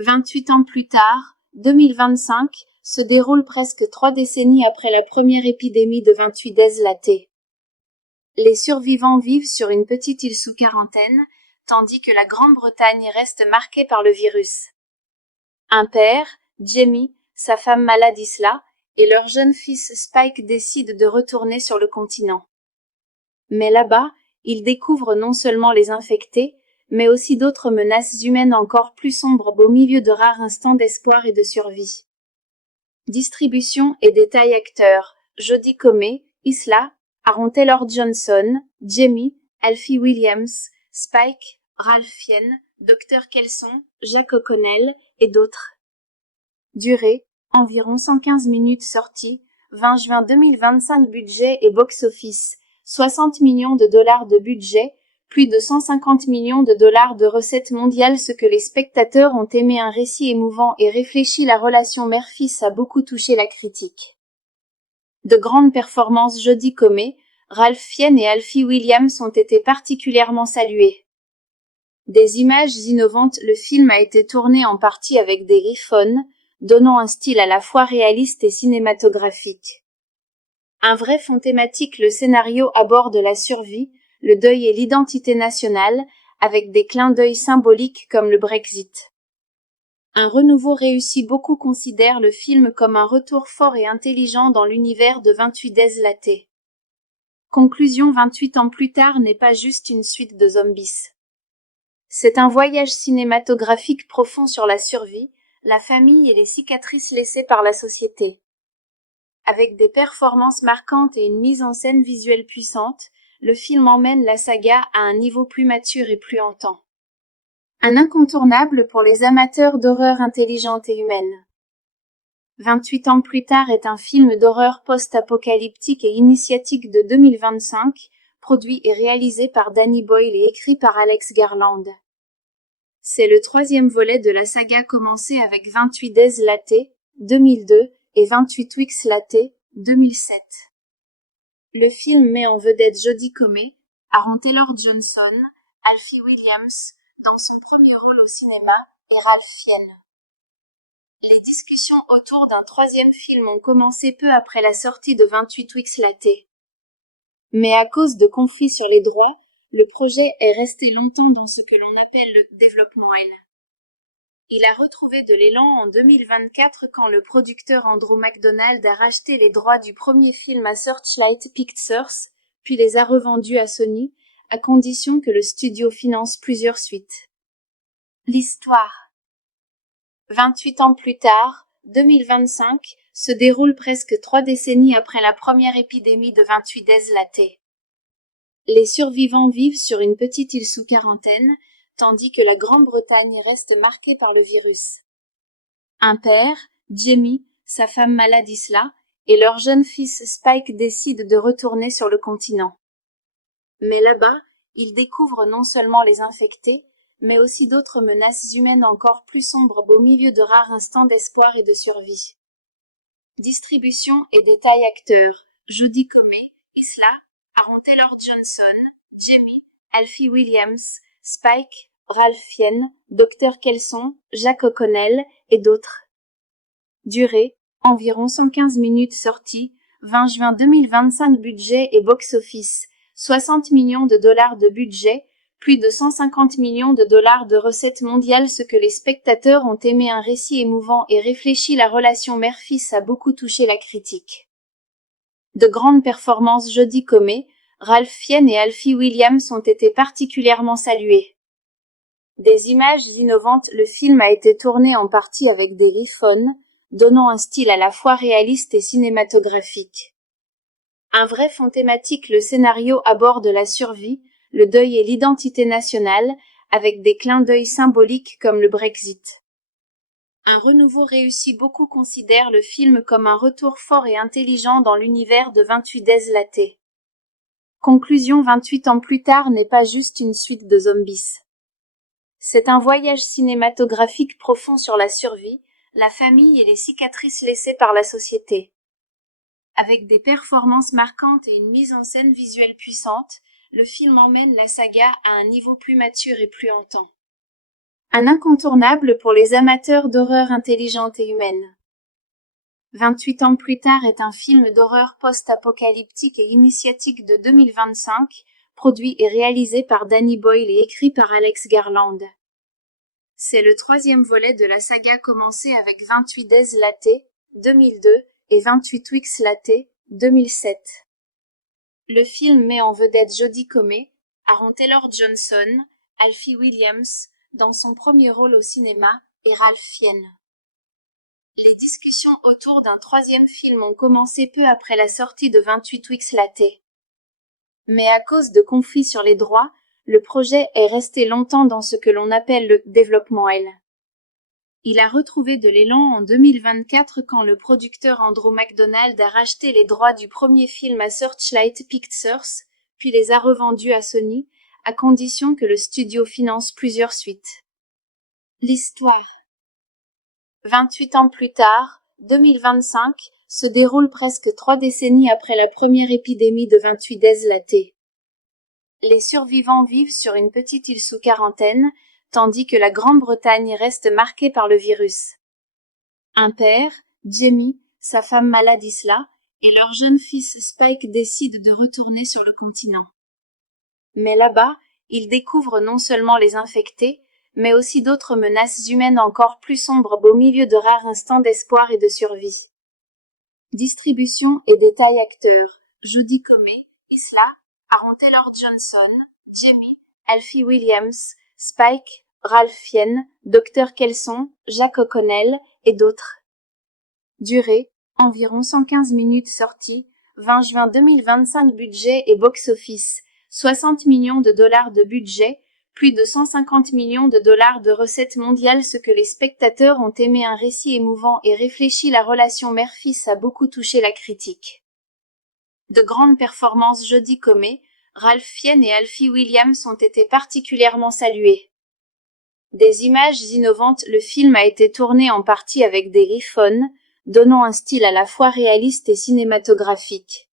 28 ans plus tard, 2025, se déroule presque 3 décennies après la première épidémie de 28 Days Latte. Les survivants vivent sur une petite île sous quarantaine, tandis que la Grande-Bretagne reste marquée par le virus. Un père, Jamie, sa femme malade Isla, et leur jeune fils Spike décident de retourner sur le continent. Mais là-bas, ils découvrent non seulement les infectés, mais aussi d'autres menaces humaines encore plus sombres au milieu de rares instants d'espoir et de survie. Distribution et détails acteurs, Jodie Comer, Isla, Aaron Taylor-Johnson, Jamie, Alfie Williams, Spike, Ralph Fiennes, Dr Kelson, Jacques O'Connell, et d'autres. Durée, environ 115 minutes. Sortie, 20 juin 2025. Budget et box-office, 60 millions de dollars de budget, plus de 150 millions de dollars de recettes mondiales. Ce que les spectateurs ont aimé, un récit émouvant et réfléchi. La relation mère-fils a beaucoup touché la critique. De grandes performances. Jodie Comer, Ralph Fiennes et Alfie Williams ont été particulièrement salués. Des images innovantes. Le film a été tourné en partie avec des iPhones, donnant un style à la fois réaliste et cinématographique. Un vrai fond thématique. Le scénario aborde la survie, le deuil et l'identité nationale, avec des clins d'œil symboliques comme le Brexit. Un renouveau réussi. Beaucoup considèrent le film comme un retour fort et intelligent dans l'univers de 28 Days Latte. Conclusion. 28 ans plus tard n'est pas juste une suite de zombies. C'est un voyage cinématographique profond sur la survie, la famille et les cicatrices laissées par la société. Avec des performances marquantes et une mise en scène visuelle puissante, le film emmène la saga à un niveau plus mature et plus hantant. Un incontournable pour les amateurs d'horreur intelligente et humaine. 28 ans plus tard est un film d'horreur post-apocalyptique et initiatique de 2025, produit et réalisé par Danny Boyle et écrit par Alex Garland. C'est le troisième volet de la saga, commencée avec 28 Days Latte, 2002, et 28 Weeks Latte, 2007. Le film met en vedette Jodie Comer, Aaron Taylor-Johnson, Alfie Williams, dans son premier rôle au cinéma, et Ralph Fiennes. Les discussions autour d'un troisième film ont commencé peu après la sortie de 28 Weeks Latte. Mais à cause de conflits sur les droits, le projet est resté longtemps dans ce que l'on appelle le développement L. Il a retrouvé de l'élan en 2024 quand le producteur Andrew McDonald a racheté les droits du premier film à Searchlight Pictures, puis les a revendus à Sony, à condition que le studio finance plusieurs suites. L'histoire. 28 ans plus tard, 2025, se déroule presque 3 décennies après la première épidémie de 28 Days Latte. Les survivants vivent sur une petite île sous quarantaine, tandis que la Grande-Bretagne reste marquée par le virus. Un père, Jamie, sa femme malade Isla, et leur jeune fils Spike décident de retourner sur le continent. Mais là-bas, ils découvrent non seulement les infectés, mais aussi d'autres menaces humaines encore plus sombres au milieu de rares instants d'espoir et de survie. Distribution et détails. Acteurs: Jodie Comer, Isla, Aaron Taylor-Johnson, Jamie, Alfie Williams, Spike, Ralph Fiennes, Dr Kelson, Jacques O'Connell, et d'autres. Durée, environ 115 minutes. Sortie, 20 juin 2025. Budget et box-office, 60 millions de dollars de budget, plus de 150 millions de dollars de recettes mondiales. Ce que les spectateurs ont aimé, un récit émouvant et réfléchi. La relation mère-fils a beaucoup touché la critique. De grandes performances. Jodie Comer, Ralph Fiennes et Alfie Williams ont été particulièrement salués. Des images innovantes. Le film a été tourné en partie avec des iPhones, donnant un style à la fois réaliste et cinématographique. Un vrai fond thématique. Le scénario aborde la survie, le deuil et l'identité nationale, avec des clins d'œil symboliques comme le Brexit. Un renouveau réussi. Beaucoup considèrent le film comme un retour fort et intelligent dans l'univers de 28 Days Latte. Conclusion. 28 ans plus tard n'est pas juste une suite de zombies. C'est un voyage cinématographique profond sur la survie, la famille et les cicatrices laissées par la société. Avec des performances marquantes et une mise en scène visuelle puissante, le film emmène la saga à un niveau plus mature et plus hantant. Un incontournable pour les amateurs d'horreur intelligente et humaine. 28 ans plus tard est un film d'horreur post-apocalyptique et initiatique de 2025, produit et réalisé par Danny Boyle et écrit par Alex Garland. C'est le troisième volet de la saga, commencée avec 28 Days Latte, 2002, et 28 Weeks Latte, 2007. Le film met en vedette Jodie Comer, Aaron Taylor-Johnson, Alfie Williams, dans son premier rôle au cinéma, et Ralph Fiennes. Les discussions autour d'un troisième film ont commencé peu après la sortie de 28 Weeks Latte. Mais à cause de conflits sur les droits, le projet est resté longtemps dans ce que l'on appelle le développement L. Il a retrouvé de l'élan en 2024 quand le producteur Andrew McDonald a racheté les droits du premier film à Searchlight Pictures, puis les a revendus à Sony, à condition que le studio finance plusieurs suites. L'histoire. 28 ans plus tard, 2025, se déroule presque 3 décennies après la première épidémie de 28 laté. Les survivants vivent sur une petite île sous quarantaine, tandis que la Grande-Bretagne reste marquée par le virus. Un père, Jamie, sa femme malade Isla, et leur jeune fils Spike décident de retourner sur le continent. Mais là-bas, ils découvrent non seulement les infectés, mais aussi d'autres menaces humaines encore plus sombres au milieu de rares instants d'espoir et de survie. Distribution et détails acteurs. Jodie Comer, Isla, Aaron Taylor-Johnson, Jamie, Alfie Williams, Spike, Ralph Fiennes, Dr Kelson, Jack O'Connell et d'autres. Durée, environ 115 minutes. Sortie, 20 juin 2025. Budget et box-office, 60 millions de dollars de budget, plus de 150 millions de dollars de recettes mondiales. Ce que les spectateurs ont aimé, un récit émouvant et réfléchi. La relation mère-fils a beaucoup touché la critique. De grandes performances. Jodie Comer, Ralph Fiennes et Alfie Williams ont été particulièrement salués. Des images innovantes. Le film a été tourné en partie avec des iPhones, donnant un style à la fois réaliste et cinématographique.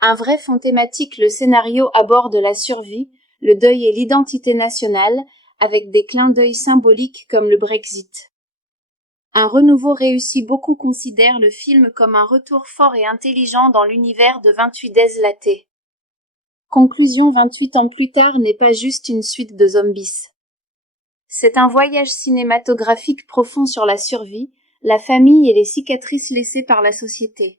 Un vrai fond thématique. Le scénario aborde la survie, le deuil et l'identité nationale, avec des clins d'œil symboliques comme le Brexit. Un renouveau réussi. Beaucoup considèrent le film comme un retour fort et intelligent dans l'univers de 28 laté. Conclusion. 28 ans plus tard n'est pas juste une suite de zombies. C'est un voyage cinématographique profond sur la survie, la famille et les cicatrices laissées par la société.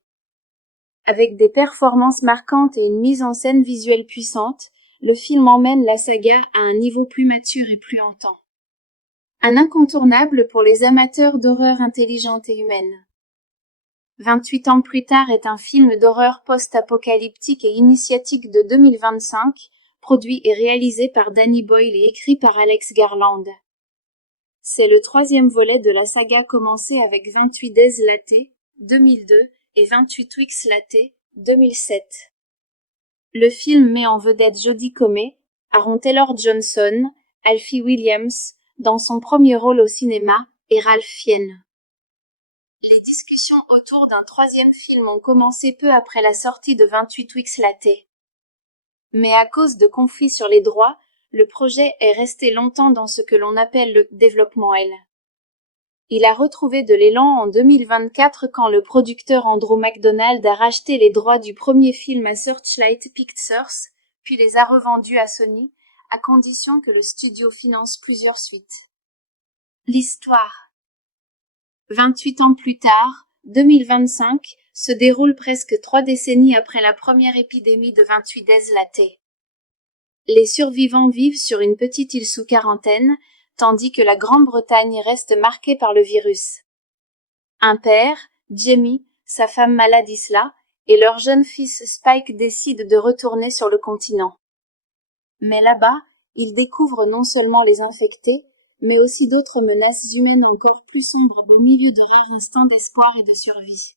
Avec des performances marquantes et une mise en scène visuelle puissante, le film emmène la saga à un niveau plus mature et plus hantant. Un incontournable pour les amateurs d'horreur intelligente et humaine. 28 ans plus tard est un film d'horreur post-apocalyptique et initiatique de 2025, produit et réalisé par Danny Boyle et écrit par Alex Garland. C'est le 3e volet de la saga commencée avec 28 Days Laté, 2002, et 28 Weeks Laté, 2007. Le film met en vedette Jodie Comer, Aaron Taylor-Johnson, Alfie Williams, dans son premier rôle au cinéma, et Ralph Fiennes. Les discussions autour d'un 3e film ont commencé peu après la sortie de 28 Weeks Laté. Mais à cause de conflits sur les droits, le projet est resté longtemps dans ce que l'on appelle le développement L. Il a retrouvé de l'élan en 2024 quand le producteur Andrew McDonald a racheté les droits du premier film à Searchlight Pictures, puis les a revendus à Sony, à condition que le studio finance plusieurs suites. L'histoire. 28 ans plus tard, 2025, se déroule presque 3 décennies après la première épidémie de 28 laté. Les survivants vivent sur une petite île sous quarantaine, tandis que la Grande-Bretagne reste marquée par le virus. Un père, Jamie, sa femme malade Isla, et leur jeune fils Spike décident de retourner sur le continent. Mais là-bas, ils découvrent non seulement les infectés, mais aussi d'autres menaces humaines encore plus sombres au milieu de rares instants d'espoir et de survie.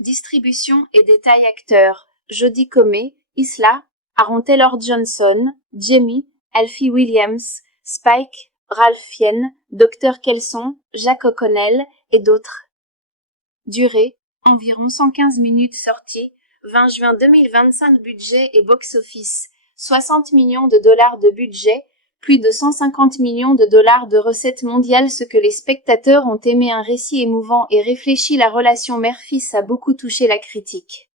Distribution et détails acteurs. Jodie Comer, Isla, Aaron Taylor-Johnson, Jamie, Alfie Williams, Spike, Ralph Fiennes, Dr Kelson, Jack O'Connell et d'autres. Durée, environ 115 minutes. Sortie, 20 juin 2025. Budget et box-office, 60 millions de dollars de budget, plus de 150 millions de dollars de recettes mondiales. Ce que les spectateurs ont aimé, un récit émouvant et réfléchi. La relation mère-fils a beaucoup touché la critique.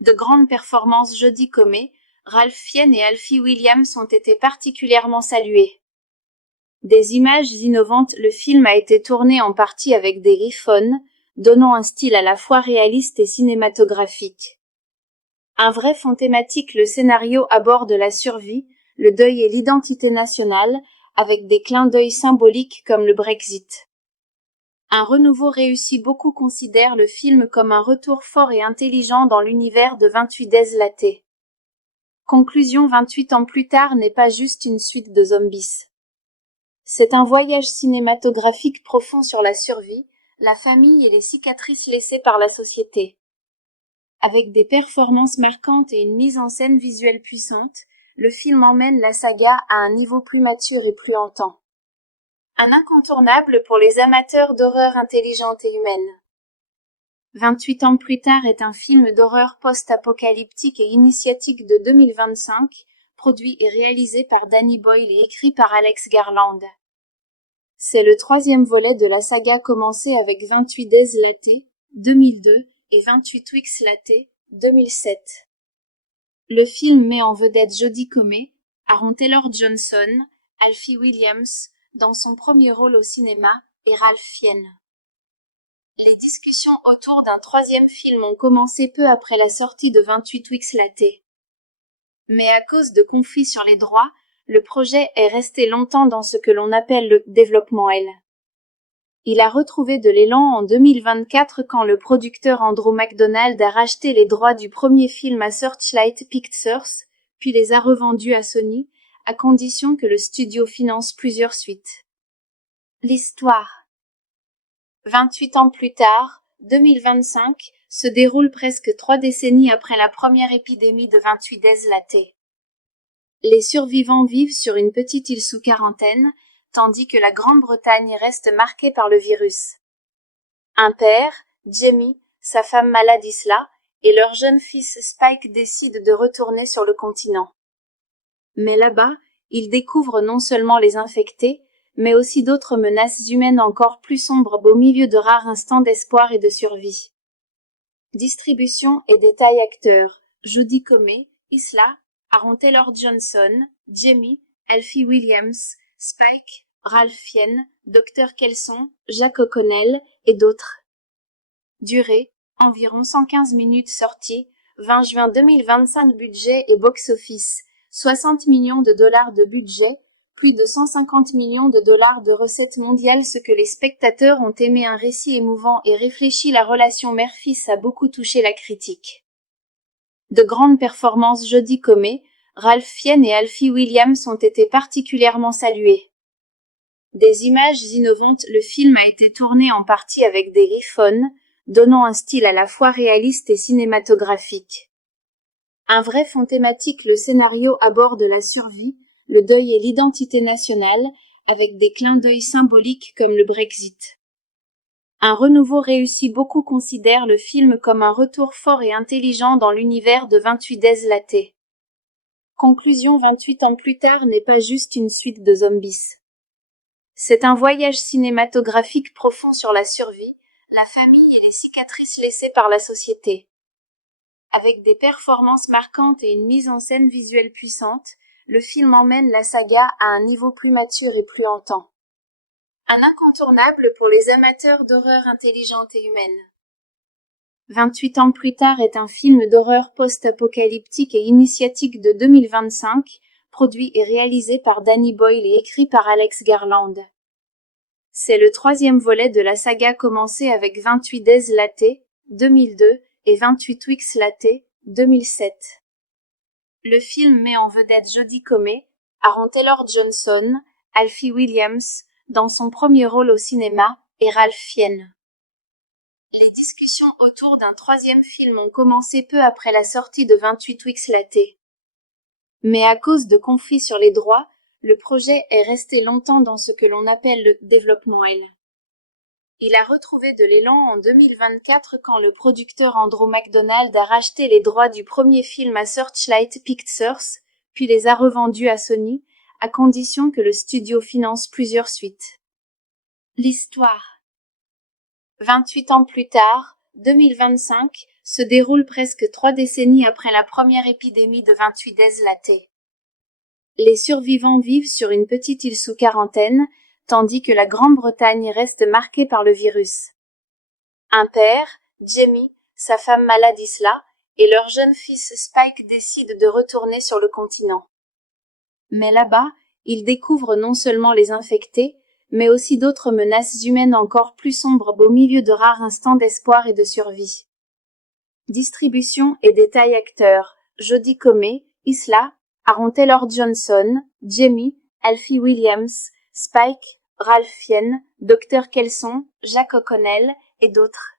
De grandes performances. Jodie Comer, Ralph Fiennes et Alfie Williams ont été particulièrement salués. Des images innovantes. Le film a été tourné en partie avec des iPhones, donnant un style à la fois réaliste et cinématographique. Un vrai fond thématique. Le scénario aborde la survie, le deuil et l'identité nationale, avec des clins d'œil symboliques comme le Brexit. Un renouveau réussi. Beaucoup considèrent le film comme un retour fort et intelligent dans l'univers de 28 Days Laté. Conclusion 28 ans plus tard n'est pas juste une suite de zombies. C'est un voyage cinématographique profond sur la survie, la famille et les cicatrices laissées par la société. Avec des performances marquantes et une mise en scène visuelle puissante, le film emmène la saga à un niveau plus mature et plus hantant. Un incontournable pour les amateurs d'horreur intelligente et humaine. 28 ans plus tard est un film d'horreur post-apocalyptique et initiatique de 2025, produit et réalisé par Danny Boyle et écrit par Alex Garland. C'est le troisième volet de la saga commencée avec 28 Days Latte, 2002, et 28 Weeks Latte, 2007. Le film met en vedette Jodie Comer, Aaron Taylor-Johnson, Alfie Williams, dans son premier rôle au cinéma, et Ralph Fiennes. Les discussions autour d'un troisième film ont commencé peu après la sortie de 28 Weeks Latte. Mais à cause de conflits sur les droits, le projet est resté longtemps dans ce que l'on appelle le développement L. Il a retrouvé de l'élan en 2024 quand le producteur Andrew McDonald a racheté les droits du premier film à Searchlight Pictures, puis les a revendus à Sony, à condition que le studio finance plusieurs suites. L'histoire. 28 ans plus tard, 2025, se déroule presque 3 décennies après la première épidémie de 28 Days Latte. Les survivants vivent sur une petite île sous quarantaine, tandis que la Grande-Bretagne reste marquée par le virus. Un père, Jamie, sa femme malade Isla, et leur jeune fils Spike décident de retourner sur le continent. Mais là-bas, ils découvrent non seulement les infectés, mais aussi d'autres menaces humaines encore plus sombres au milieu de rares instants d'espoir et de survie. Distribution et détails acteurs. Jodie Comer, Isla, Aaron Taylor-Johnson, Jamie, Alfie Williams, Spike, Ralph Fiennes, Dr Kelson, Jack O'Connell et d'autres. Durée, environ 115 minutes. Sortie, 20 juin 2025. Budget et box-office, 60 millions de dollars de budget, plus de 150 millions de dollars de recettes mondiales. Ce que les spectateurs ont aimé, un récit émouvant et réfléchi. La relation mère-fils a beaucoup touché la critique. De grandes performances. Jodie Comer, Ralph Fiennes et Alfie Williams ont été particulièrement salués. Des images innovantes. Le film a été tourné en partie avec des iPhones, donnant un style à la fois réaliste et cinématographique. Un vrai fond thématique. Le scénario aborde la survie, le deuil et l'identité nationale, avec des clins d'œil symboliques comme le Brexit. Un renouveau réussi. Beaucoup considèrent le film comme un retour fort et intelligent dans l'univers de 28 Days Latte. Conclusion 28 ans plus tard n'est pas juste une suite de zombies. C'est un voyage cinématographique profond sur la survie, la famille et les cicatrices laissées par la société. Avec des performances marquantes et une mise en scène visuelle puissante, le film emmène la saga à un niveau plus mature et plus hantant. Un incontournable pour les amateurs d'horreur intelligente et humaine. 28 ans plus tard est un film d'horreur post-apocalyptique et initiatique de 2025, produit et réalisé par Danny Boyle et écrit par Alex Garland. C'est le troisième volet de la saga commencée avec 28 Days Latte, 2002, et 28 Weeks Latte, 2007. Le film met en vedette Jodie Comer, Aaron Taylor-Johnson, Alfie Williams, dans son premier rôle au cinéma, et Ralph Fiennes. Les discussions autour d'un troisième film ont commencé peu après la sortie de 28 Weeks Latte. Mais à cause de conflits sur les droits, le projet est resté longtemps dans ce que l'on appelle le développement L. Il a retrouvé de l'élan en 2024 quand le producteur Andrew McDonald a racheté les droits du premier film à Searchlight Pictures, puis les a revendus à Sony, à condition que le studio finance plusieurs suites. L'histoire. 28 ans plus tard, 2025, se déroule presque 3 décennies après la première épidémie de 28 Days Latte. Les survivants vivent sur une petite île sous quarantaine, tandis que la Grande-Bretagne reste marquée par le virus. Un père, Jamie, sa femme malade Isla, et leur jeune fils Spike décident de retourner sur le continent. Mais là-bas, ils découvrent non seulement les infectés, mais aussi d'autres menaces humaines encore plus sombres au milieu de rares instants d'espoir et de survie. Distribution et détails acteurs. Jodie Comer, Isla, Aaron Taylor-Johnson, Jamie, Alfie Williams, Spike, Ralph Fiennes, Dr Kelson, Jack O'Connell, et d'autres.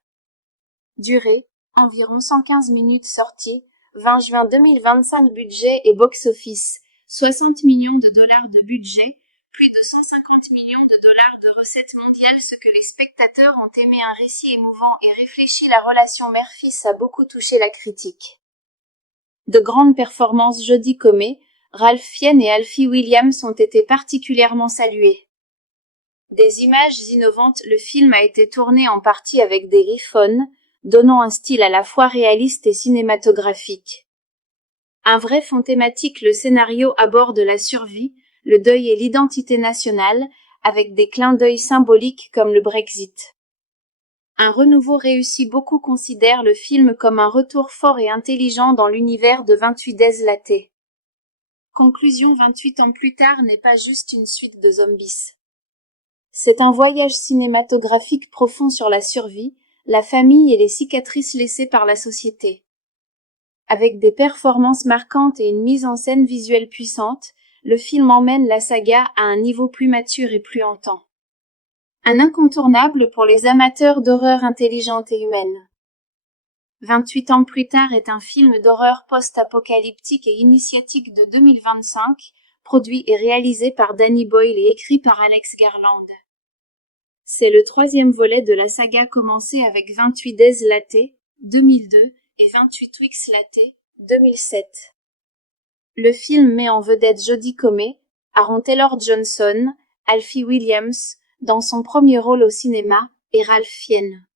Durée, environ 115 minutes. Sortie, 20 juin 2025. Budget et box-office, 60 millions de dollars de budget, plus de 150 millions de dollars de recettes mondiales. Ce que les spectateurs ont aimé, un récit émouvant et réfléchi. La relation mère-fils a beaucoup touché la critique. De grandes performances. Jodie Comer, Ralph Fiennes et Alfie Williams ont été particulièrement salués. Des images innovantes. Le film a été tourné en partie avec des iPhones, donnant un style à la fois réaliste et cinématographique. Un vrai fond thématique. Le scénario aborde la survie, le deuil et l'identité nationale, avec des clins d'œil symboliques comme le Brexit. Un renouveau réussi. Beaucoup considèrent le film comme un retour fort et intelligent dans l'univers de 28 Days Latte. Conclusion. 28 ans plus tard n'est pas juste une suite de zombies. C'est un voyage cinématographique profond sur la survie, la famille et les cicatrices laissées par la société. Avec des performances marquantes et une mise en scène visuelle puissante, le film emmène la saga à un niveau plus mature et plus hantant. Un incontournable pour les amateurs d'horreur intelligente et humaine. 28 ans plus tard est un film d'horreur post-apocalyptique et initiatique de 2025, produit et réalisé par Danny Boyle et écrit par Alex Garland. C'est le troisième volet de la saga, commencé avec 28 Days Latte, 2002, et 28 Weeks Latte, 2007. Le film met en vedette Jodie Comer, Aaron Taylor-Johnson, Alfie Williams, dans son premier rôle au cinéma, et Ralph Fiennes.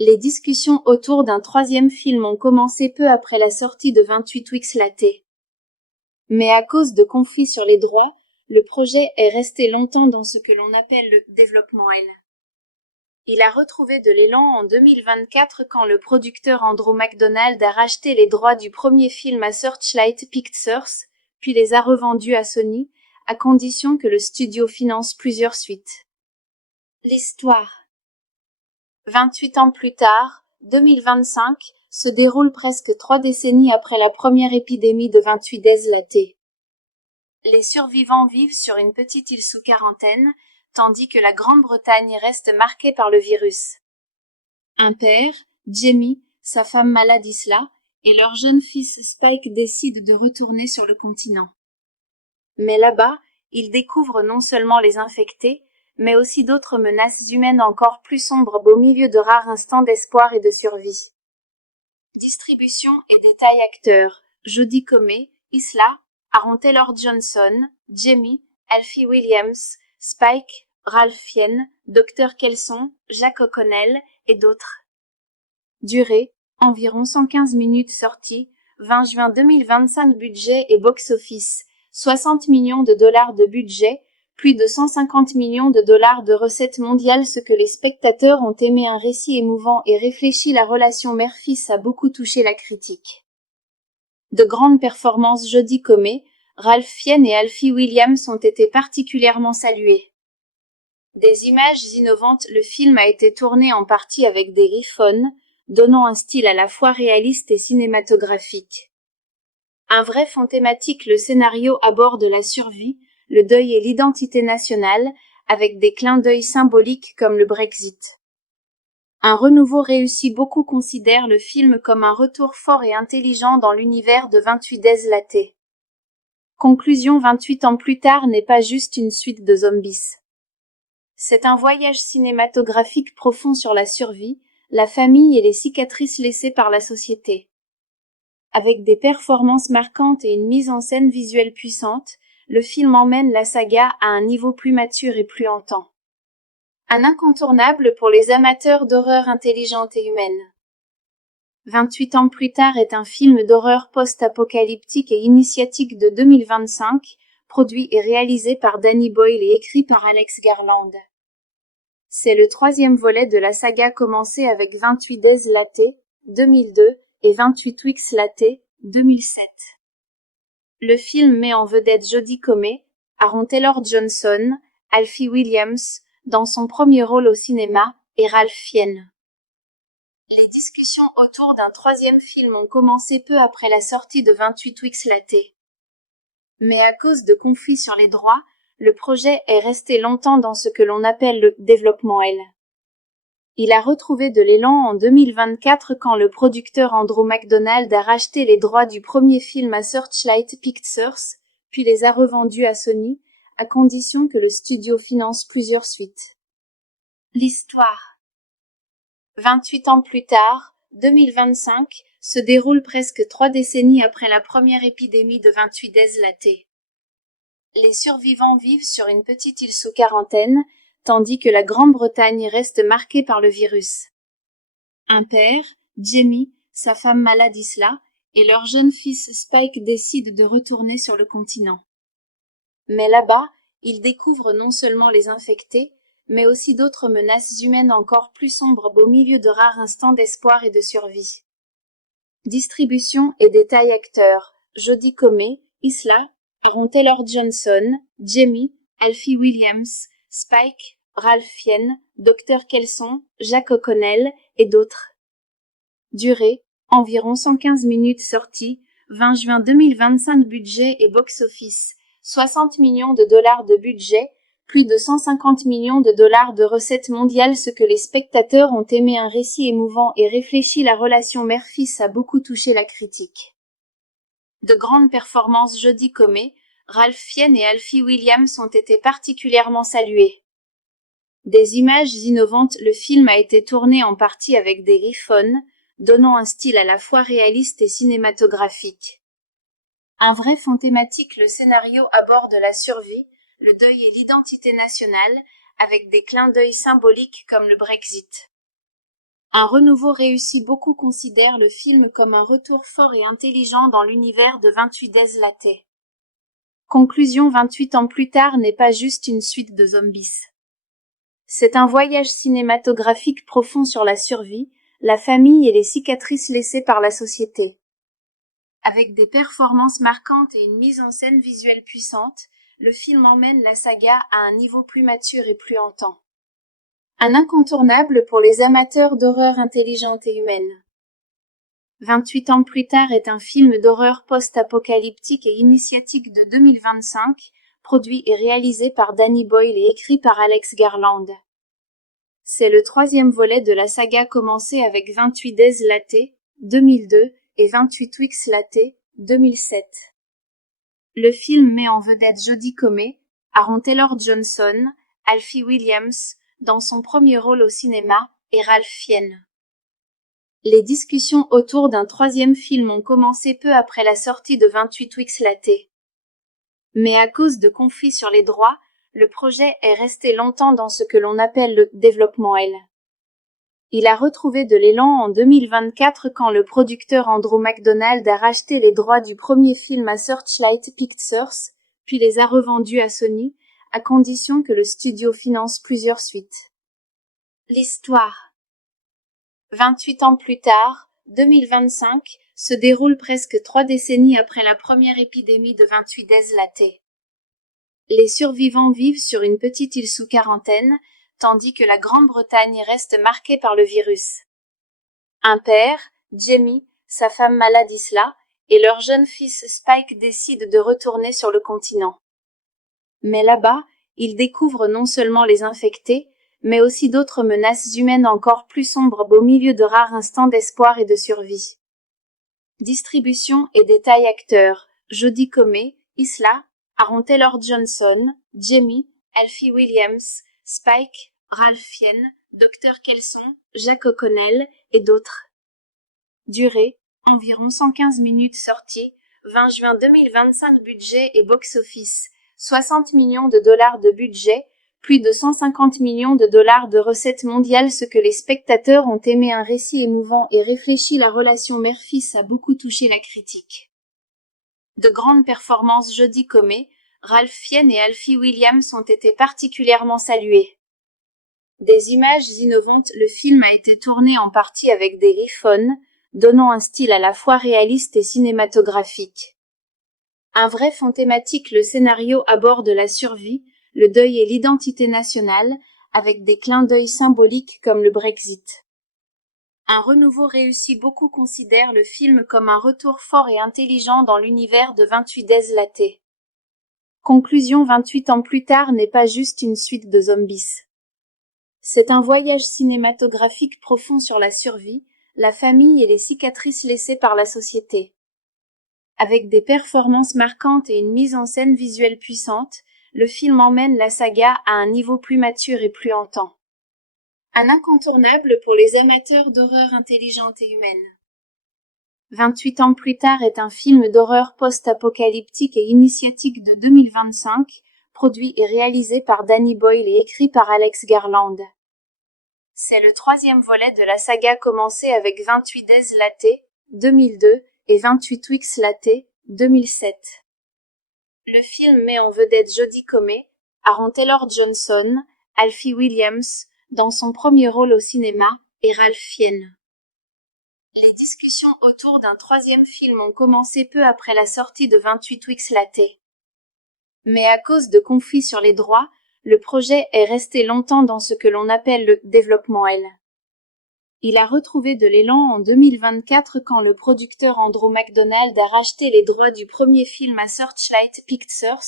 Les discussions autour d'un troisième film ont commencé peu après la sortie de 28 Weeks Latte. Mais à cause de conflits sur les droits, le projet est resté longtemps dans ce que l'on appelle le développement L. Il a retrouvé de l'élan en 2024 quand le producteur Andrew McDonald a racheté les droits du premier film à Searchlight Pictures, puis les a revendus à Sony, à condition que le studio finance plusieurs suites. L'histoire. 28 ans plus tard, 2025, se déroule presque 3 décennies après la première épidémie de 28 Days Latte. Les survivants vivent sur une petite île sous quarantaine, tandis que la Grande-Bretagne reste marquée par le virus. Un père, Jamie, sa femme malade Isla, et leur jeune fils Spike décident de retourner sur le continent. Mais là-bas, ils découvrent non seulement les infectés, mais aussi d'autres menaces humaines encore plus sombres au milieu de rares instants d'espoir et de survie. Distribution et détails. Acteurs: Jodie Comer, Isla, Aaron Taylor-Johnson, Jamie, Alfie Williams, Spike, Ralph Fiennes, Dr Kelson, Jack O'Connell, et d'autres. Durée, environ 115 minutes. Sortie, 20 juin 2025. Budget et box-office, 60 millions de dollars de budget, plus de 150 millions de dollars de recettes mondiales. Ce que les spectateurs ont aimé, un récit émouvant et réfléchi. La relation mère-fils a beaucoup touché la critique. De grandes performances. Jodie Comer, Ralph Fiennes et Alfie Williams ont été particulièrement salués. Des images innovantes. Le film a été tourné en partie avec des iPhones, donnant un style à la fois réaliste et cinématographique. Un vrai fond thématique. Le scénario aborde la survie, le deuil et l'identité nationale, avec des clins d'œil symboliques comme le Brexit. Un renouveau réussi. Beaucoup considèrent le film comme un retour fort et intelligent dans l'univers de 28 Days Latte. Conclusion. 28 ans plus tard n'est pas juste une suite de zombies. C'est un voyage cinématographique profond sur la survie, la famille et les cicatrices laissées par la société. Avec des performances marquantes et une mise en scène visuelle puissante, le film emmène la saga à un niveau plus mature et plus hantant. Un incontournable pour les amateurs d'horreur intelligente et humaine. 28 ans plus tard est un film d'horreur post-apocalyptique et initiatique de 2025, produit et réalisé par Danny Boyle et écrit par Alex Garland. C'est le troisième volet de la saga, commencé avec 28 Days Latte, 2002, et 28 Weeks Latte, 2007. Le film met en vedette Jodie Comer, Aaron Taylor-Johnson, Alfie Williams, dans son premier rôle au cinéma, et Ralph Fiennes. Les discussions autour d'un troisième film ont commencé peu après la sortie de 28 Weeks Latte. Mais à cause de conflits sur les droits, le projet est resté longtemps dans ce que l'on appelle le développement L. Il a retrouvé de l'élan en 2024 quand le producteur Andrew McDonald a racheté les droits du premier film à Searchlight Pictures, puis les a revendus à Sony, à condition que le studio finance plusieurs suites. L'histoire. 28 ans plus tard, 2025, se déroule presque 3 décennies après la première épidémie de 28 Days Latte. Les survivants vivent sur une petite île sous quarantaine, tandis que la Grande-Bretagne reste marquée par le virus. Un père, Jamie, sa femme malade Isla, et leur jeune fils Spike décident de retourner sur le continent. Mais là-bas, ils découvrent non seulement les infectés, mais aussi d'autres menaces humaines encore plus sombres au milieu de rares instants d'espoir et de survie. Distribution et détails acteurs: Jodie Comer, Isla, Aaron Taylor-Johnson, Jamie, Alfie Williams, Spike, Ralph Fiennes, Dr Kelson, Jack O'Connell et d'autres. Durée: environ 115 minutes. Sortie: 20 juin 2025. Budget et box-office: 60 millions de dollars de budget, plus de 150 millions de dollars de recettes mondiales. Ce que les spectateurs ont aimé, un récit émouvant et réfléchi. La relation mère-fils a beaucoup touché la critique. De grandes performances: Jodie Comer, Ralph Fiennes et Alfie Williams ont été particulièrement salués. Des images innovantes: le film a été tourné en partie avec des iPhones, donnant un style à la fois réaliste et cinématographique. Un vrai fond thématique: le scénario aborde la survie, le deuil et l'identité nationale, avec des clins d'œil symboliques comme le Brexit. Un renouveau réussi: beaucoup considèrent le film comme un retour fort et intelligent dans l'univers de 28 Days Latte. Conclusion: 28 ans plus tard n'est pas juste une suite de zombies. C'est un voyage cinématographique profond sur la survie, la famille et les cicatrices laissées par la société. Avec des performances marquantes et une mise en scène visuelle puissante, le film emmène la saga à un niveau plus mature et plus hantant. Un incontournable pour les amateurs d'horreur intelligente et humaine. 28 ans plus tard est un film d'horreur post-apocalyptique et initiatique de 2025, produit et réalisé par Danny Boyle et écrit par Alex Garland. C'est le troisième volet de la saga commencée avec 28 Days Latte, 2002, et 28 Weeks Latte, 2007. Le film met en vedette Jodie Comer, Aaron Taylor-Johnson, Alfie Williams, dans son premier rôle au cinéma, et Ralph Fiennes. Les discussions autour d'un troisième film ont commencé peu après la sortie de 28 Weeks Latte. Mais à cause de conflits sur les droits, le projet est resté longtemps dans ce que l'on appelle le développement L. Il a retrouvé de l'élan en 2024 quand le producteur Andrew McDonald a racheté les droits du premier film à Searchlight Pictures, puis les a revendus à Sony, à condition que le studio finance plusieurs suites. L'histoire. 28 ans plus tard, 2025, se déroule presque 3 décennies après la première épidémie de 28 Days Latte. Les survivants vivent sur une petite île sous quarantaine, tandis que la Grande-Bretagne reste marquée par le virus. Un père, Jamie, sa femme malade Isla, et leur jeune fils Spike décident de retourner sur le continent. Mais là-bas, ils découvrent non seulement les infectés, mais aussi d'autres menaces humaines encore plus sombres au milieu de rares instants d'espoir et de survie. Distribution et détails acteurs: Jodie Comer, Isla, Aaron Taylor-Johnson, Jamie, Alfie Williams, Spike, Ralph Fiennes, Dr Kelson, Jack O'Connell et d'autres. Durée: environ 115 minutes. Sortie: 20 juin 2025. Budget et box-office: 60 millions de dollars de budget, plus de 150 millions de dollars de recettes mondiales. Ce que les spectateurs ont aimé, un récit émouvant et réfléchi. La relation mère-fils a beaucoup touché la critique. De grandes performances: Jodie Comer, Ralph Fiennes et Alfie Williams ont été particulièrement salués. Des images innovantes: le film a été tourné en partie avec des iPhones, donnant un style à la fois réaliste et cinématographique. Un vrai fond thématique: le scénario aborde la survie, le deuil et l'identité nationale, avec des clins d'œil symboliques comme le Brexit. Un renouveau réussi. Beaucoup considèrent le film comme un retour fort et intelligent dans l'univers de 28 Days Latte. Conclusion. 28 ans plus tard n'est pas juste une suite de zombies. C'est un voyage cinématographique profond sur la survie, la famille et les cicatrices laissées par la société. Avec des performances marquantes et une mise en scène visuelle puissante, le film emmène la saga à un niveau plus mature et plus hantant. Un incontournable pour les amateurs d'horreur intelligente et humaine. 28 ans plus tard est un film d'horreur post-apocalyptique et initiatique de 2025, produit et réalisé par Danny Boyle et écrit par Alex Garland. C'est le troisième volet de la saga commencée avec 28 Days Latte, 2002, et 28 Weeks Latte, 2007. Le film met en vedette Jodie Comer, Aaron Taylor-Johnson, Alfie Williams, dans son premier rôle au cinéma, et Ralph Fiennes. Les discussions autour d'un troisième film ont commencé peu après la sortie de 28 Weeks Latte. Mais à cause de conflits sur les droits, le projet est resté longtemps dans ce que l'on appelle le développement L. Il a retrouvé de l'élan en 2024 quand le producteur Andrew McDonald a racheté les droits du premier film à Searchlight Pictures,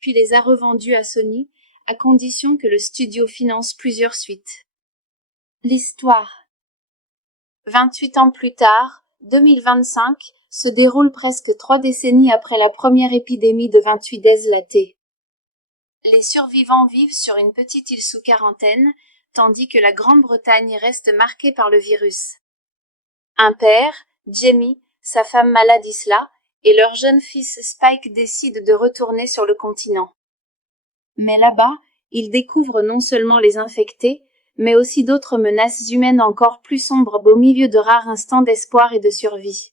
puis les a revendus à Sony, à condition que le studio finance plusieurs suites. L'histoire. 28 ans plus tard, 2025, se déroule presque 3 décennies après la première épidémie de 28 Days Latte. Les survivants vivent sur une petite île sous quarantaine, tandis que la Grande-Bretagne reste marquée par le virus. Un père, Jamie, sa femme malade Isla, et leur jeune fils Spike décident de retourner sur le continent. Mais là-bas, ils découvrent non seulement les infectés, mais aussi d'autres menaces humaines encore plus sombres au milieu de rares instants d'espoir et de survie.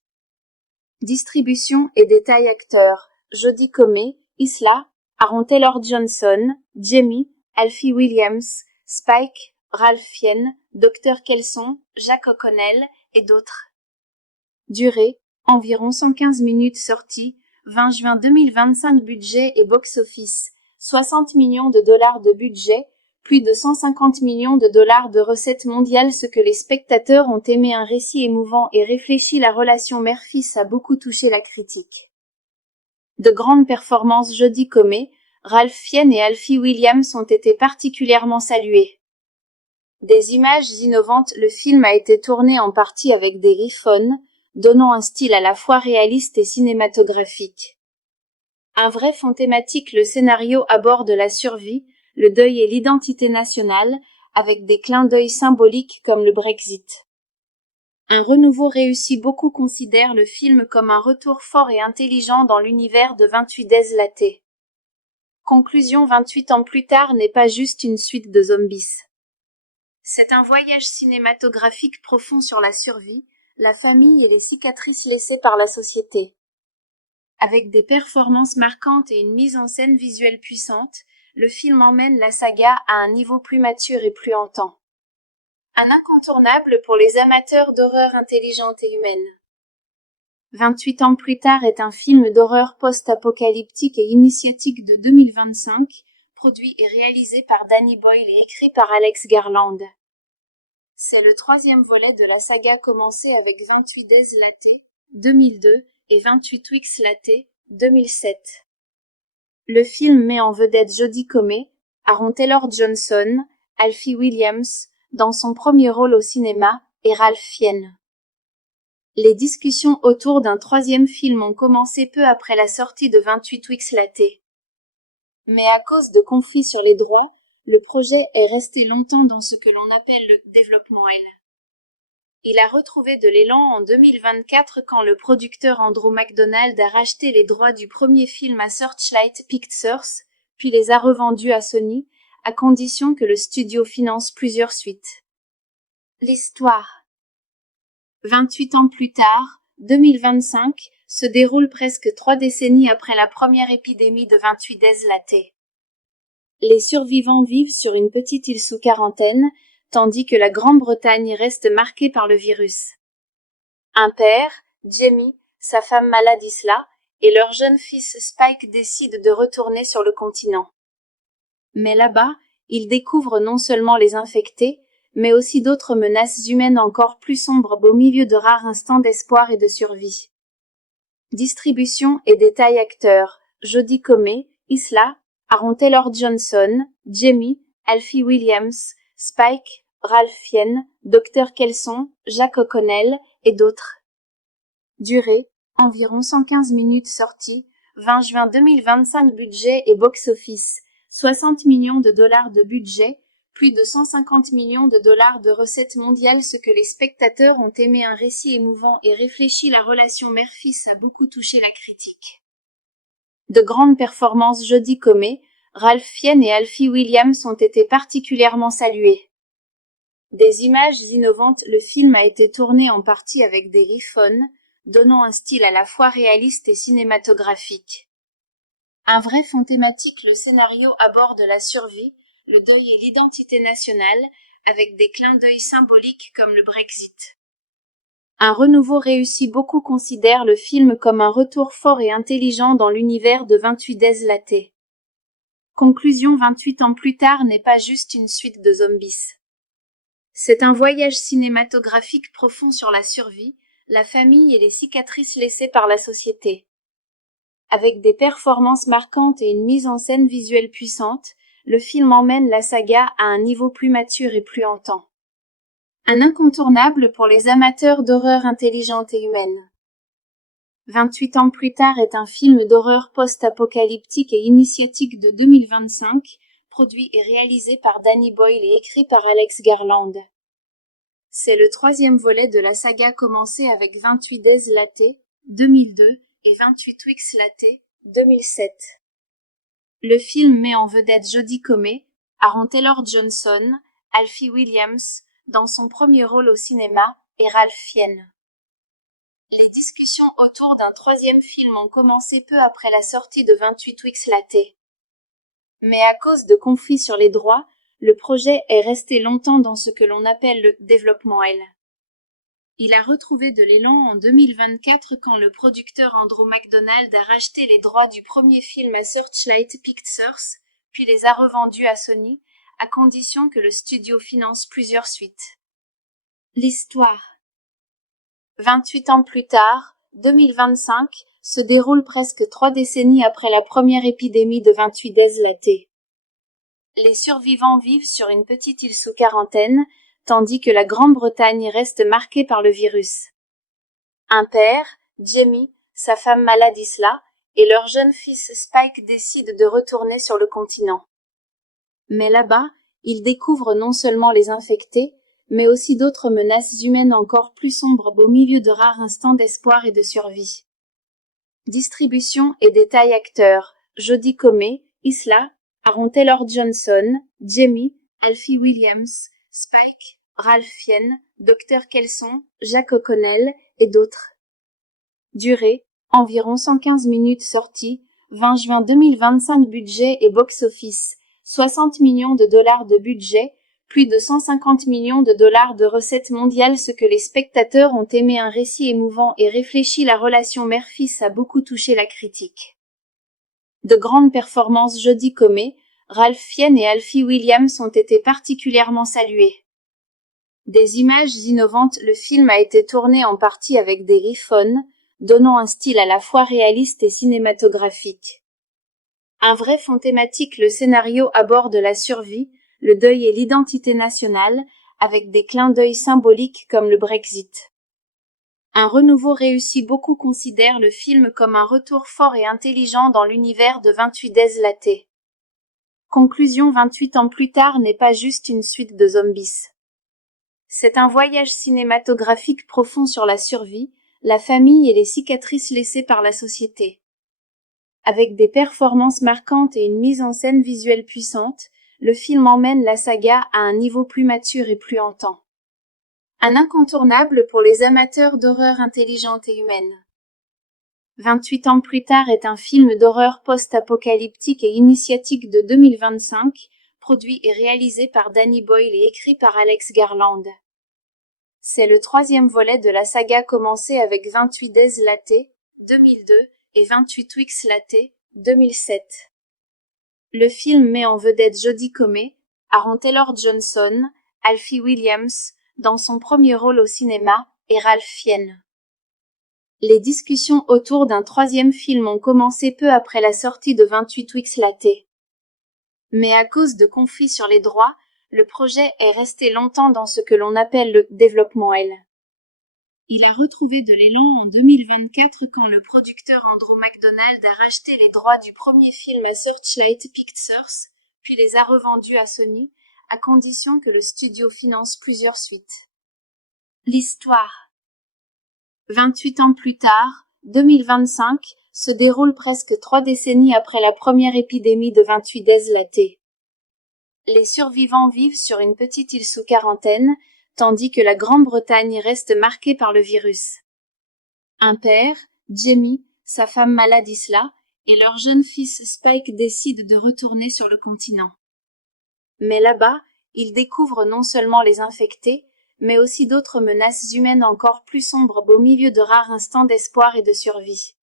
Distribution et détails acteurs. Jodie Comer, Isla, Aaron Taylor-Johnson, Jamie, Alfie Williams, Spike, Ralph Fiennes, Dr Kelson, Jack O'Connell et d'autres. Durée, environ 115 minutes. Sortie, 20 juin 2025. Budget et box-office, 60 millions de dollars de budget, plus de 150 millions de dollars de recettes mondiales. Ce que les spectateurs ont aimé, un récit émouvant et réfléchi. La relation mère-fils a beaucoup touché la critique. De grandes performances. Jodie Comer, Ralph Fiennes et Alfie Williams ont été particulièrement salués. Des images innovantes. Le film a été tourné en partie avec des iPhones, donnant un style à la fois réaliste et cinématographique. Un vrai fond thématique. Le scénario aborde la survie, le deuil et l'identité nationale, avec des clins d'œil symboliques comme le Brexit. Un renouveau réussi. Beaucoup considèrent le film comme un retour fort et intelligent dans l'univers de 28 Days Latte. Conclusion. 28 ans plus tard n'est pas juste une suite de zombies. C'est un voyage cinématographique profond sur la survie, la famille et les cicatrices laissées par la société. Avec des performances marquantes et une mise en scène visuelle puissante, le film emmène la saga à un niveau plus mature et plus hantant. Un incontournable pour les amateurs d'horreur intelligente et humaine. 28 ans plus tard est un film d'horreur post-apocalyptique et initiatique de 2025, produit et réalisé par Danny Boyle et écrit par Alex Garland. C'est le troisième volet de la saga commencée avec 28 Days Latte, 2002, et 28 Weeks Latte, 2007. Le film met en vedette Jodie Comer, Aaron Taylor-Johnson, Alfie Williams, dans son premier rôle au cinéma, et Ralph Fiennes. Les discussions autour d'un troisième film ont commencé peu après la sortie de 28 Weeks Latte. Mais à cause de conflits sur les droits, le projet est resté longtemps dans ce que l'on appelle le développement L. Il a retrouvé de l'élan en 2024 quand le producteur Andrew McDonald a racheté les droits du premier film à Searchlight Pictures, puis les a revendus à Sony, à condition que le studio finance plusieurs suites. L'histoire. 28 ans plus tard, 2025, se déroule presque 3 décennies après la première épidémie de 28 Days Latte. Les survivants vivent sur une petite île sous quarantaine, tandis que la Grande-Bretagne reste marquée par le virus. Un père, Jamie, sa femme malade Isla, et leur jeune fils Spike décident de retourner sur le continent. Mais là-bas, ils découvrent non seulement les infectés, mais aussi d'autres menaces humaines encore plus sombres au milieu de rares instants d'espoir et de survie. Distribution et détails acteurs: Jodie Comer, Isla, Aaron Taylor-Johnson, Jamie, Alfie Williams, Spike, Ralph Fiennes, Dr. Kelson, Jack O'Connell, et d'autres. Durée: environ 115 minutes. Sortie: 20 juin 2025. Budget et box-office: 60 millions de dollars de budget, plus de 150 millions de dollars de recettes mondiales. Ce que les spectateurs ont aimé: un récit émouvant et réfléchi. La relation mère-fils a beaucoup touché la critique. De grandes performances: Jodie Comer, Ralph Fiennes et Alfie Williams ont été particulièrement salués. Des images innovantes: le film a été tourné en partie avec des iPhones, donnant un style à la fois réaliste et cinématographique. Un vrai fond thématique: le scénario aborde la survie, le deuil et l'identité nationale, avec des clins d'œil symboliques comme le Brexit. Un renouveau réussi: beaucoup considèrent le film comme un retour fort et intelligent dans l'univers de 28 Days Latte. Conclusion: 28 ans plus tard n'est pas juste une suite de zombies. C'est un voyage cinématographique profond sur la survie, la famille et les cicatrices laissées par la société. Avec des performances marquantes et une mise en scène visuelle puissante, le film emmène la saga à un niveau plus mature et plus hantant. Un incontournable pour les amateurs d'horreur intelligente et humaine. 28 ans plus tard est un film d'horreur post-apocalyptique et initiatique de 2025, produit et réalisé par Danny Boyle et écrit par Alex Garland. C'est le troisième volet de la saga, commencé avec 28 Days Latte, 2002, et 28 Weeks Latte, 2007. Le film met en vedette Jodie Comer, Aaron Taylor-Johnson, Alfie Williams, dans son premier rôle au cinéma, et Ralph Fiennes. Les discussions autour d'un troisième film ont commencé peu après la sortie de 28 Weeks Latte. Mais à cause de conflits sur les droits, le projet est resté longtemps dans ce que l'on appelle le développement L. Il a retrouvé de l'élan en 2024 quand le producteur Andrew McDonald a racheté les droits du premier film à Searchlight Pictures, puis les a revendus à Sony, à condition que le studio finance plusieurs suites. L'histoire. 28 ans plus tard, 2025, se déroule presque 3 décennies après la première épidémie de 28 Days Latte. Les survivants vivent sur une petite île sous quarantaine, tandis que la Grande-Bretagne reste marquée par le virus. Un père, Jamie, sa femme malade Isla, et leur jeune fils Spike décident de retourner sur le continent. Mais là-bas, ils découvrent non seulement les infectés, mais aussi d'autres menaces humaines encore plus sombres au milieu de rares instants d'espoir et de survie. Distribution et détails acteurs: Jodie Comer, Isla, Aaron Taylor-Johnson, Jamie, Alfie Williams, Spike, Ralph Fiennes, Dr. Kelson, Jack O'Connell, et d'autres. Durée: environ 115 minutes. Sortie: 20 juin 2025. Budget et box-office: 60 millions de dollars de budget, plus de 150 millions de dollars de recettes mondiales. Ce que les spectateurs ont aimé: un récit émouvant et réfléchi. La relation mère-fils a beaucoup touché la critique. De grandes performances: Jodie Comer, Ralph Fiennes et Alfie Williams ont été particulièrement salués. Des images innovantes: le film a été tourné en partie avec des iPhones, donnant un style à la fois réaliste et cinématographique. Un vrai fond thématique: le scénario aborde la survie, le deuil et l'identité nationale, avec des clins d'œil symboliques comme le Brexit. Un renouveau réussi: beaucoup considèrent le film comme un retour fort et intelligent dans l'univers de 28 Days Latte. Conclusion: 28 ans plus tard n'est pas juste une suite de zombies. C'est un voyage cinématographique profond sur la survie, la famille et les cicatrices laissées par la société. Avec des performances marquantes et une mise en scène visuelle puissante, le film emmène la saga à un niveau plus mature et plus hantant. Un incontournable pour les amateurs d'horreur intelligente et humaine. 28 ans plus tard est un film d'horreur post-apocalyptique et initiatique de 2025, produit et réalisé par Danny Boyle et écrit par Alex Garland. C'est le troisième volet de la saga, commencé avec 28 Days Latte, 2002, et 28 Weeks Latte, 2007. Le film met en vedette Jodie Comer, Aaron Taylor-Johnson, Alfie Williams, dans son premier rôle au cinéma, et Ralph Fiennes. Les discussions autour d'un troisième film ont commencé peu après la sortie de 28 Weeks Latte. Mais à cause de conflits sur les droits, le projet est resté longtemps dans ce que l'on appelle le développement L. Il a retrouvé de l'élan en 2024 quand le producteur Andrew McDonald a racheté les droits du premier film à Searchlight Pictures, puis les a revendus à Sony, à condition que le studio finance plusieurs suites. L'histoire. 28 ans plus tard, 2025, se déroule presque 3 décennies après la première épidémie de 28 Days Latte. Les survivants vivent sur une petite île sous quarantaine, tandis que la Grande-Bretagne reste marquée par le virus. Un père, Jamie, sa femme malade Isla, et leur jeune fils Spike décident de retourner sur le continent. Mais là-bas, ils découvrent non seulement les infectés, mais aussi d'autres menaces humaines encore plus sombres au milieu de rares instants d'espoir et de survie.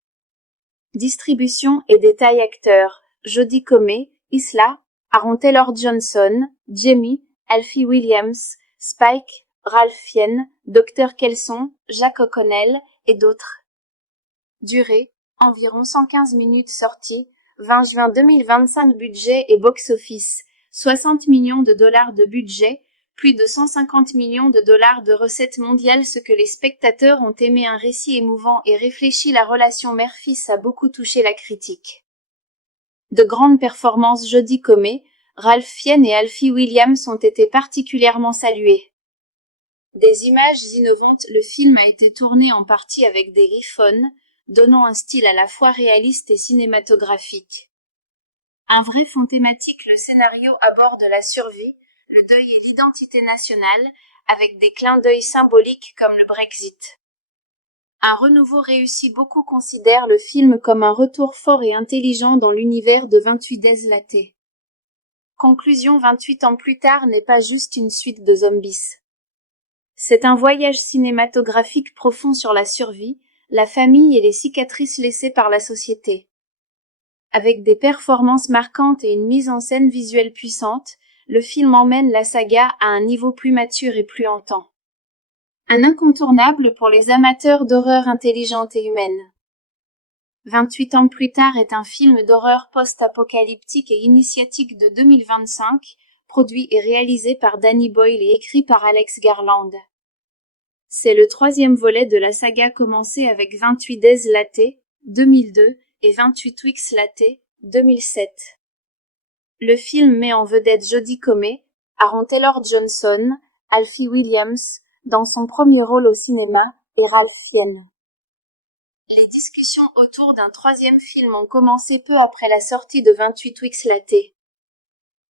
Distribution et détails acteurs, Jodie Comer, Isla, Aaron Taylor-Johnson, Jamie, Alfie Williams, Spike, Ralph Fiennes, Dr Kelson, Jack O'Connell et d'autres. Durée, environ 115 minutes. Sortie, 20 juin 2025. Budget et box-office, 60 millions de dollars de budget, plus de 150 millions de dollars de recettes mondiales. Ce que les spectateurs ont aimé, un récit émouvant et réfléchi. La relation mère-fils a beaucoup touché la critique. De grandes performances. Jodie Comer, Ralph Fiennes et Alfie Williams ont été particulièrement salués. Des images innovantes. Le film a été tourné en partie avec des iPhones, donnant un style à la fois réaliste et cinématographique. Un vrai fond thématique. Le scénario aborde la survie, le deuil et l'identité nationale, avec des clins d'œil symboliques comme le Brexit. Un renouveau réussi. Beaucoup considèrent le film comme un retour fort et intelligent dans l'univers de 28 Days Latte. Conclusion. 28 ans plus tard n'est pas juste une suite de zombies. C'est un voyage cinématographique profond sur la survie, la famille et les cicatrices laissées par la société. Avec des performances marquantes et une mise en scène visuelle puissante, le film emmène la saga à un niveau plus mature et plus hantant. Un incontournable pour les amateurs d'horreur intelligente et humaine. 28 ans plus tard est un film d'horreur post-apocalyptique et initiatique de 2025, produit et réalisé par Danny Boyle et écrit par Alex Garland. C'est le troisième volet de la saga commencée avec 28 Days Latte, 2002, et 28 Weeks Latte, 2007. Le film met en vedette Jodie Comer, Aaron Taylor-Johnson, Alfie Williams, dans son premier rôle au cinéma, et Ralph Fiennes. Les discussions autour d'un troisième film ont commencé peu après la sortie de 28 Weeks Latte.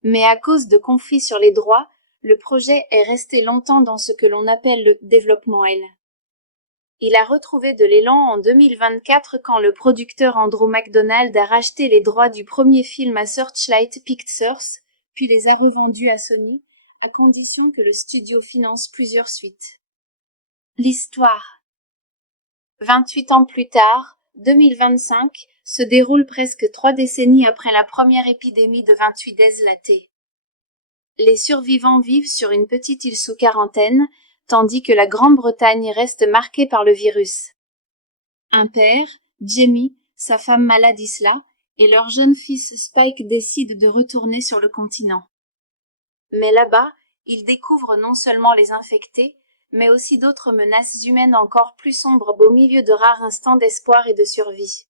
Mais à cause de conflits sur les droits, le projet est resté longtemps dans ce que l'on appelle le développement L. Il a retrouvé de l'élan en 2024 quand le producteur Andrew McDonald a racheté les droits du premier film à Searchlight Pictures, puis les a revendus à Sony, à condition que le studio finance plusieurs suites. L'histoire. 28 ans plus tard, 2025, se déroule presque 3 décennies après la première épidémie de 28 Days Latte. Les survivants vivent sur une petite île sous quarantaine, tandis que la Grande-Bretagne reste marquée par le virus. Un père, Jamie, sa femme malade Isla, et leur jeune fils Spike décident de retourner sur le continent. Mais là-bas, ils découvrent non seulement les infectés, mais aussi d'autres menaces humaines encore plus sombres au milieu de rares instants d'espoir et de survie.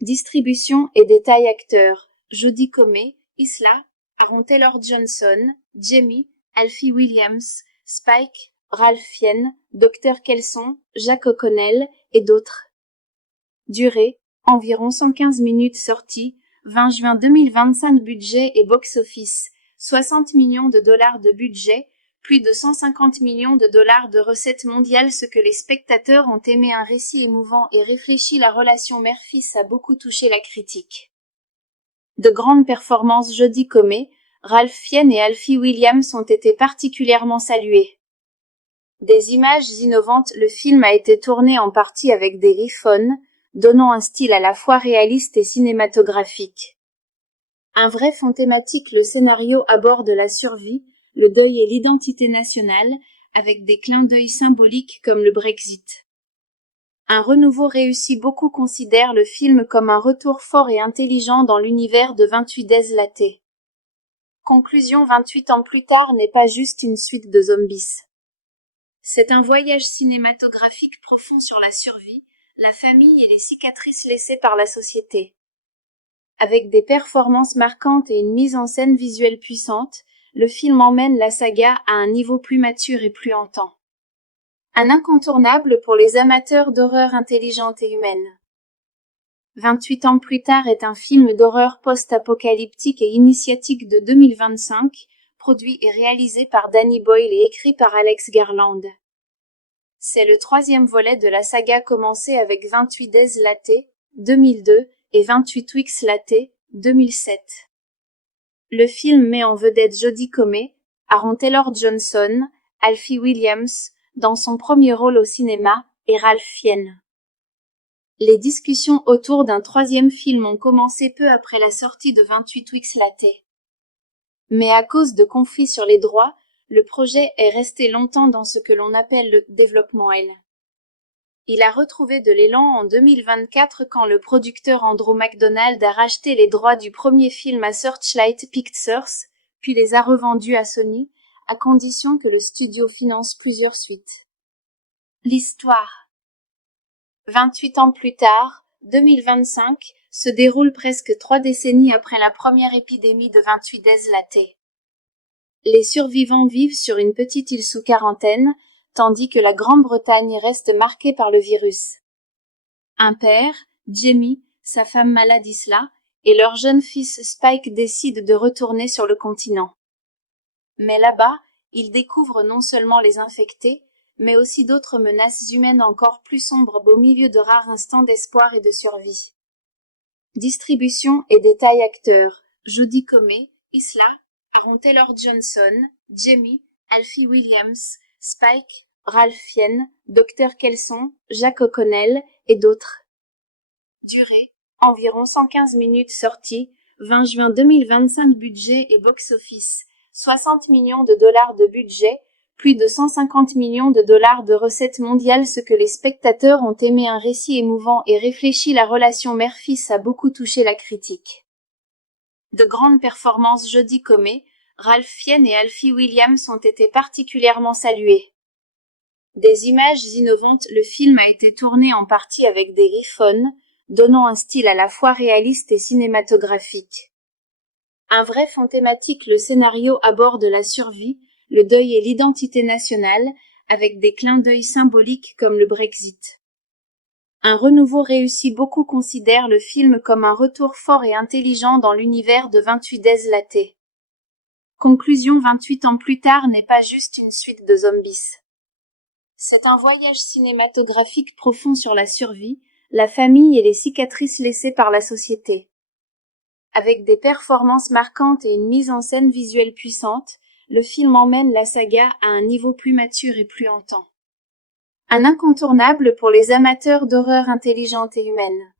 Distribution et détails acteurs, Jodie Comer, Isla, Aaron Taylor-Johnson, Jamie, Alfie Williams, Spike, Ralph Fiennes, Dr Kelson, Jack O'Connell et d'autres. Durée, environ 115 minutes. Sortie, 20 juin 2025. Budget et box-office, 60 millions de dollars de budget, plus de 150 millions de dollars de recettes mondiales. Ce que les spectateurs ont aimé, un récit émouvant et réfléchi. La relation mère-fils a beaucoup touché la critique. De grandes performances. Jodie Comer, Ralph Fiennes et Alfie Williams ont été particulièrement salués. Des images innovantes. Le film a été tourné en partie avec des iPhones, donnant un style à la fois réaliste et cinématographique. Un vrai fond thématique. Le scénario aborde la survie, le deuil et l'identité nationale, avec des clins d'œil symboliques comme le Brexit. Un renouveau réussi. Beaucoup considèrent le film comme un retour fort et intelligent dans l'univers de 28 Days Latte. Conclusion. 28 ans plus tard n'est pas juste une suite de zombies. C'est un voyage cinématographique profond sur la survie, la famille et les cicatrices laissées par la société. Avec des performances marquantes et une mise en scène visuelle puissante, le film emmène la saga à un niveau plus mature et plus hantant. Un incontournable pour les amateurs d'horreur intelligente et humaine. 28 ans plus tard est un film d'horreur post-apocalyptique et initiatique de 2025, produit et réalisé par Danny Boyle et écrit par Alex Garland. C'est le troisième volet de la saga commencée avec 28 Days Latte, 2002, et 28 Weeks Latte, 2007. Le film met en vedette Jodie Comer, Aaron Taylor-Johnson, Alfie Williams, dans son premier rôle au cinéma, et Ralph Fiennes. Les discussions autour d'un troisième film ont commencé peu après la sortie de 28 Weeks Latte. Mais à cause de conflits sur les droits, le projet est resté longtemps dans ce que l'on appelle le développement L. Il a retrouvé de l'élan en 2024 quand le producteur Andrew McDonald a racheté les droits du premier film à Searchlight Pictures, puis les a revendus à Sony, à condition que le studio finance plusieurs suites. L'histoire. 28 ans plus tard, 2025, se déroule presque 3 décennies après la première épidémie de 28 Days Latte. Les survivants vivent sur une petite île sous quarantaine, tandis que la Grande-Bretagne reste marquée par le virus. Un père, Jamie, sa femme malade Isla, et leur jeune fils Spike décident de retourner sur le continent. Mais là-bas, ils découvrent non seulement les infectés, mais aussi d'autres menaces humaines encore plus sombres au milieu de rares instants d'espoir et de survie. Distribution et détails acteurs. Jodie Comer, Isla, Aaron Taylor-Johnson, Jamie, Alfie Williams, Spike, Ralph Fiennes, Dr Kelson, Jack O'Connell et d'autres. Durée, environ 115 minutes. Sortie, 20 juin 2025. Budget et box-office, 60 millions de dollars de budget, plus de 150 millions de dollars de recettes mondiales. Ce que les spectateurs ont aimé, un récit émouvant et réfléchi. La relation mère-fils a beaucoup touché la critique. De grandes performances. Jodie Comer, Ralph Fiennes et Alfie Williams ont été particulièrement salués. Des images innovantes. Le film a été tourné en partie avec des iPhones, donnant un style à la fois réaliste et cinématographique. Un vrai fond thématique. Le scénario aborde la survie, le deuil et l'identité nationale, avec des clins d'œil symboliques comme le Brexit. Un renouveau réussi. Beaucoup considèrent le film comme un retour fort et intelligent dans l'univers de 28 Days Latte. Conclusion. 28 ans plus tard n'est pas juste une suite de zombies. C'est un voyage cinématographique profond sur la survie, la famille et les cicatrices laissées par la société. Avec des performances marquantes et une mise en scène visuelle puissante, le film emmène la saga à un niveau plus mature et plus hantant. Un incontournable pour les amateurs d'horreur intelligente et humaine.